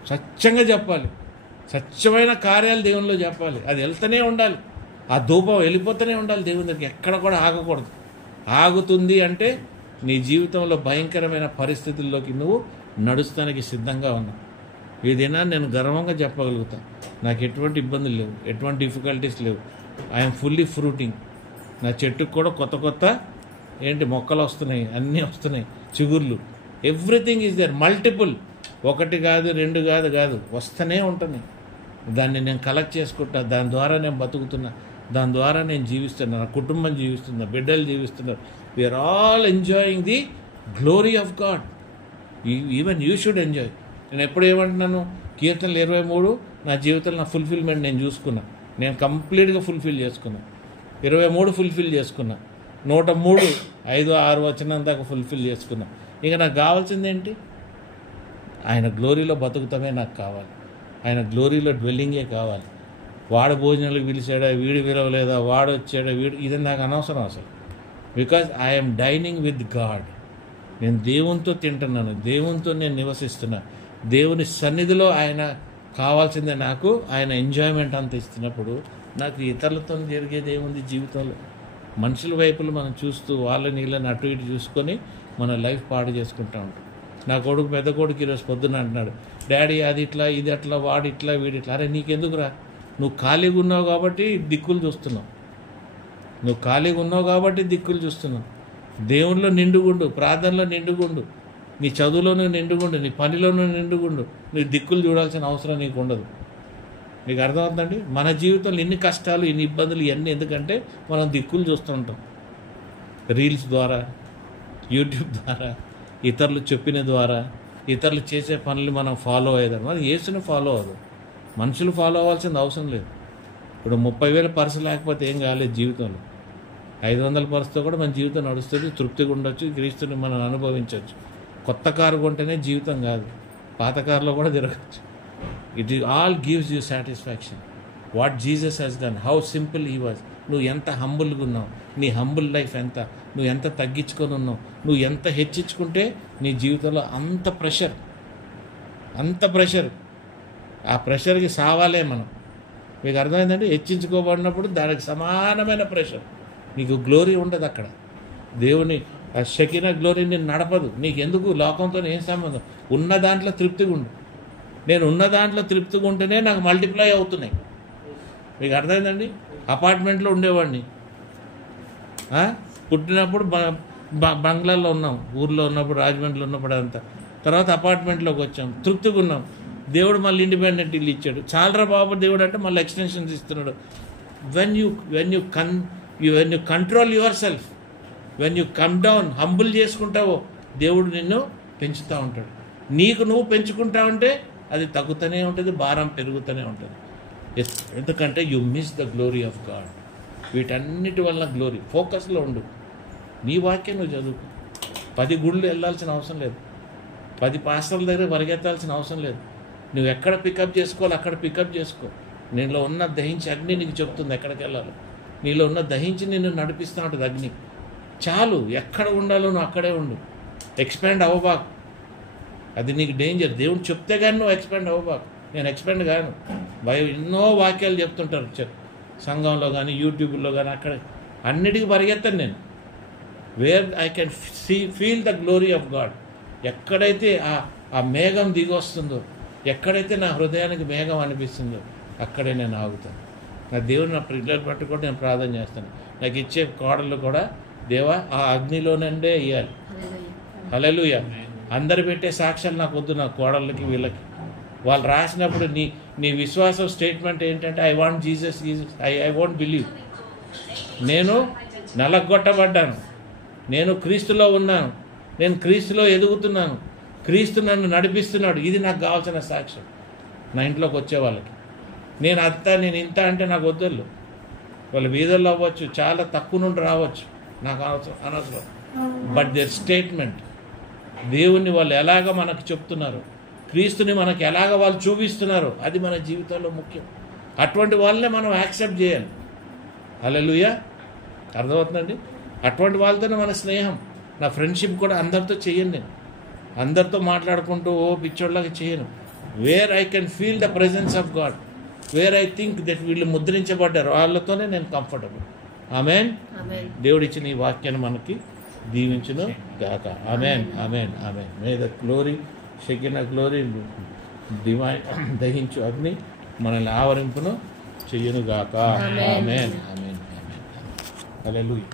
సత్యంగా చెప్పాలి, సత్యమైన కార్యాలు దేవునిలో చెప్పాలి. అది వెళ్తూనే ఉండాలి, ఆ ధూపం వెళ్ళిపోతూనే ఉండాలి దేవుని దగ్గరికి. ఎక్కడ కూడా ఆగకూడదు. ఆగుతుంది అంటే నీ జీవితంలో భయంకరమైన పరిస్థితుల్లోకి నువ్వు నడుస్తానికి సిద్ధంగా ఉన్నావు. ఈ దినాన్ని నేను గర్వంగా చెప్పగలుగుతా, నాకు ఎటువంటి ఇబ్బందులు లేవు, ఎటువంటి డిఫికల్టీస్ లేవు. I'm fully fruiting. నా చెట్టుకు కూడా కొత్త కొత్త మొక్కలు వస్తున్నాయి, అన్నీ వస్తున్నాయి, చిగుర్లు. Everything is there. మల్టిపుల్, 1 కాదు 2 కాదు వస్తూనే ఉంటుంది. దాన్ని నేను కలెక్ట్ చేసుకుంటా, దాని ద్వారా నేను బతుకుతున్నా, దాని ద్వారా నేను జీవిస్తున్నా, నా కుటుంబం జీవిస్తున్నా, బిడ్డలు జీవిస్తున్నారు. We are all enjoying the glory of God. Even you should enjoy. నేను ఎప్పుడు ఏమంటున్నాను? కీర్తనలు 23 నా జీవితంలో నా ఫుల్ఫిల్మెంట్ నేను చూసుకున్నా, నేను కంప్లీట్గా ఫుల్ఫిల్ చేసుకున్నా. 23 ఫుల్ఫిల్ చేసుకున్నా, 103, 5, 6 వచనం దాకా ఫుల్ఫిల్ చేసుకున్నా. ఇక నాకు కావాల్సింది ఏంటి? ఆయన గ్లోరీలో బతుకుతామే నాకు కావాలి, ఆయన గ్లోరీలో డ్వెల్లింగే కావాలి. వాడు భోజనాలకు పిలిచాడా, వీడు పిలవలేదా, వాడు వచ్చాడా, ఇది నాకు అనవసరం అసలు. Because I'm dining with God. నేను దేవునితో తింటున్నాను, దేవునితో నేను నివసిస్తున్నా, దేవుని సన్నిధిలో ఆయన కావాల్సిందే నాకు. ఆయన ఎంజాయ్మెంట్ అంత ఇస్తున్నప్పుడు నాకు ఇతరులతో జరిగేది ఏముంది జీవితంలో? మనుషుల వైపులు మనం చూస్తూ వాళ్ళని వీళ్ళని అటు ఇటు చూసుకొని మన లైఫ్ పాడు చేసుకుంటా ఉంటాం. నా కొడుకు, పెద్ద కొడుకు ఈరోజు పొద్దున అంటున్నాడు, డాడీ అది ఇట్లా, ఇది అట్లా, వాడు ఇట్లా, వీడి ఇట్లా. అరే నీకెందుకురా? నువ్వు ఖాళీగా ఉన్నావు కాబట్టి దిక్కులు చూస్తున్నావు, నువ్వు ఖాళీగా ఉన్నావు కాబట్టి దిక్కులు చూస్తున్నావు. దేవునిలో నిండుగుండు, ప్రార్థనలో నిండుగుండు, నీ చదువులోనూ నిండుగుండు, నీ పనిలోనూ నిండుగుండు. నీ దిక్కులు చూడాల్సిన అవసరం నీకు ఉండదు. మీకు అర్థమవుతుందండి? మన జీవితంలో ఇన్ని కష్టాలు, ఇన్ని ఇబ్బందులు, ఇవన్నీ ఎందుకంటే మనం దిక్కులు చూస్తూ ఉంటాం. రీల్స్ ద్వారా, యూట్యూబ్ ద్వారా, ఇతరులు చెప్పిన ద్వారా, ఇతరులు చేసే పనులు మనం ఫాలో అయ్యేదాన్ని. మనం యేసుని ఫాలో అవ్వదు, మనుషులు ఫాలో అవ్వాల్సిన అవసరం లేదు. ఇప్పుడు 30,000 పర్సు లేకపోతే ఏం కాలేదు జీవితంలో. 500 పర్సుతో కూడా మన జీవితం నడుస్తుంది, తృప్తిగా ఉండొచ్చు, క్రీస్తుని మనం అనుభవించవచ్చు. కొత్త కారు కొంటేనే జీవితం కాదు, పాత కారులో కూడా తిరగచ్చు. It all gives you satisfaction. What Jesus has done, how simple he was. నువ్వు ఎంత హంబుల్గా ఉన్నావు, నీ హంబుల్ లైఫ్ ఎంత, నువ్వు ఎంత తగ్గించుకొని ఉన్నావు, నువ్వు ఎంత హెచ్చించుకుంటే నీ జీవితంలో అంత ప్రెషర్. ఆ ప్రెషర్కి సావాలే మనం. మీకు అర్థమైందంటే హెచ్చించుకోబడినప్పుడు దానికి సమానమైన ప్రెషర్. నీకు గ్లోరీ ఉండదు అక్కడ. దేవుని ఆ షకిన గ్లోరీ నేను నడపదు. నీకెందుకు లోకంతో ఏం సంబంధం? ఉన్న దాంట్లో తృప్తిగా ఉండు. నేను ఉన్న దాంట్లో తృప్తిగా ఉంటేనే నాకు మల్టిప్లై అవుతున్నాయి. మీకు అర్థమైందండి? అపార్ట్మెంట్లో ఉండేవాడిని, పుట్టినప్పుడు బంగ్లాల్లో ఉన్నాం, ఊర్లో ఉన్నప్పుడు, రాజమండ్రిలో ఉన్నప్పుడు అంతా. తర్వాత అపార్ట్మెంట్లోకి వచ్చాం, తృప్తిగా ఉన్నాం. దేవుడు మళ్ళీ ఇండిపెండెంట్ ఇల్లు ఇచ్చాడు. చాలరా బాబు దేవుడు అంటే మళ్ళీ ఎక్స్టెన్షన్స్ ఇస్తున్నాడు. When you control yourself, when you come down, humble చేసుకుంటావో దేవుడు నిన్ను పెంచుతూ ఉంటాడు. నీకు నువ్వు పెంచుకుంటా ఉంటే అది తగ్గుతూనే ఉంటుంది, భారం పెరుగుతూనే ఉంటుంది. ఎందుకంటే you miss the glory of God. వీటన్నిటి వల్ల గ్లోరీ. ఫోకస్లో ఉండు. నీ వాక్యం నువ్వు చదువుకో. 10 గుళ్ళు వెళ్ళాల్సిన అవసరం లేదు, 10 పాస్టర్ల దగ్గర పరిగెత్తాల్సిన అవసరం లేదు. నువ్వు ఎక్కడ పికప్ చేసుకోవాలి అక్కడ పికప్ చేసుకో. నీలో ఉన్న దహించి అగ్ని నీకు చెప్తుంది ఎక్కడికి వెళ్ళాలో. నీలో ఉన్న దహించి నిన్ను నడిపిస్తూ ఉంటుంది అగ్ని. చాలు, ఎక్కడ ఉండాలో నువ్వు అక్కడే ఉండు. ఎక్స్పాండ్ అవ్వబాకు, అది నీకు డేంజర్. దేవుడు చెప్తే కానీ నువ్వు ఎక్స్పాండ్ అవ్వబాకు. నేను ఎక్స్పాండ్ కాను. ఎన్నో వాక్యాలు చెప్తుంటారు సంఘంలో కానీ యూట్యూబ్లో కానీ, అక్కడ అన్నిటికీ పరిగెత్తాను నేను. Where I can feel the glory of God. ఎక్కడైతే ఆ మేఘం దిగి వస్తుందో, ఎక్కడైతే నా హృదయానికి మేఘం అనిపిస్తుందో అక్కడే నేను ఆగుతాను. నా దేవుని నా పిల్లలు పట్టుకొని నేను ప్రార్థన చేస్తాను. నాకు ఇచ్చే కోడళ్ళు కూడా దేవా ఆ అగ్నిలోనండే ఇవ్వాలి. హల్లెలూయా. అందరు పెట్టే సాక్ష్యాలు నాకు వద్దు, నా కోడళ్ళకి వీళ్ళకి. వాళ్ళు రాసినప్పుడు నీ విశ్వాసం స్టేట్మెంట్ ఏంటంటే I want Jesus, I want believe. నేను నలగొట్టబడ్డాను, నేను క్రీస్తులో ఉన్నాను, నేను క్రీస్తులో ఎదుగుతున్నాను, క్రీస్తు నన్ను నడిపిస్తున్నాడు. ఇది నాకు కావాల్సిన సాక్ష్యం నా ఇంట్లోకి వచ్చే వాళ్ళకి. నేను ఇంత అంటే నాకు వద్దళ్ళు. వాళ్ళు వీధుల్లో అవ్వచ్చు, చాలా తక్కువ నుండి రావచ్చు, నాకు అనవసరం. బట్ దేర్ స్టేట్మెంట్, దేవుణ్ణి వాళ్ళు ఎలాగ మనకు చెప్తున్నారు, క్రీస్తుని మనకు ఎలాగ వాళ్ళు చూపిస్తున్నారు, అది మన జీవితంలో ముఖ్యం. అటువంటి వాళ్ళనే మనం యాక్సెప్ట్ చేయాలి. హల్లెలూయా. అర్థమవుతుందండి? అటువంటి వాళ్ళతోనే మన స్నేహం. నా ఫ్రెండ్షిప్ కూడా అందరితో చేయను. నేను అందరితో మాట్లాడుకుంటూ పిచ్చోళ్ళకి చేయను. Where I can feel the presence of God, where I think that వీళ్ళు ముద్రించబడ్డారు, వాళ్ళతోనే నేను కంఫర్టబుల్. ఆమెన్. దేవుడు ఇచ్చిన ఈ వాక్యాన్ని మనకి దీవించును గాక. Amen, amen, amen. May the glory, Shekinah glory, divine దహించు అగ్ని మనల్ని ఆవరింపును చెయ్యును గాక. Amen, amen, amen. హల్లెలూయా.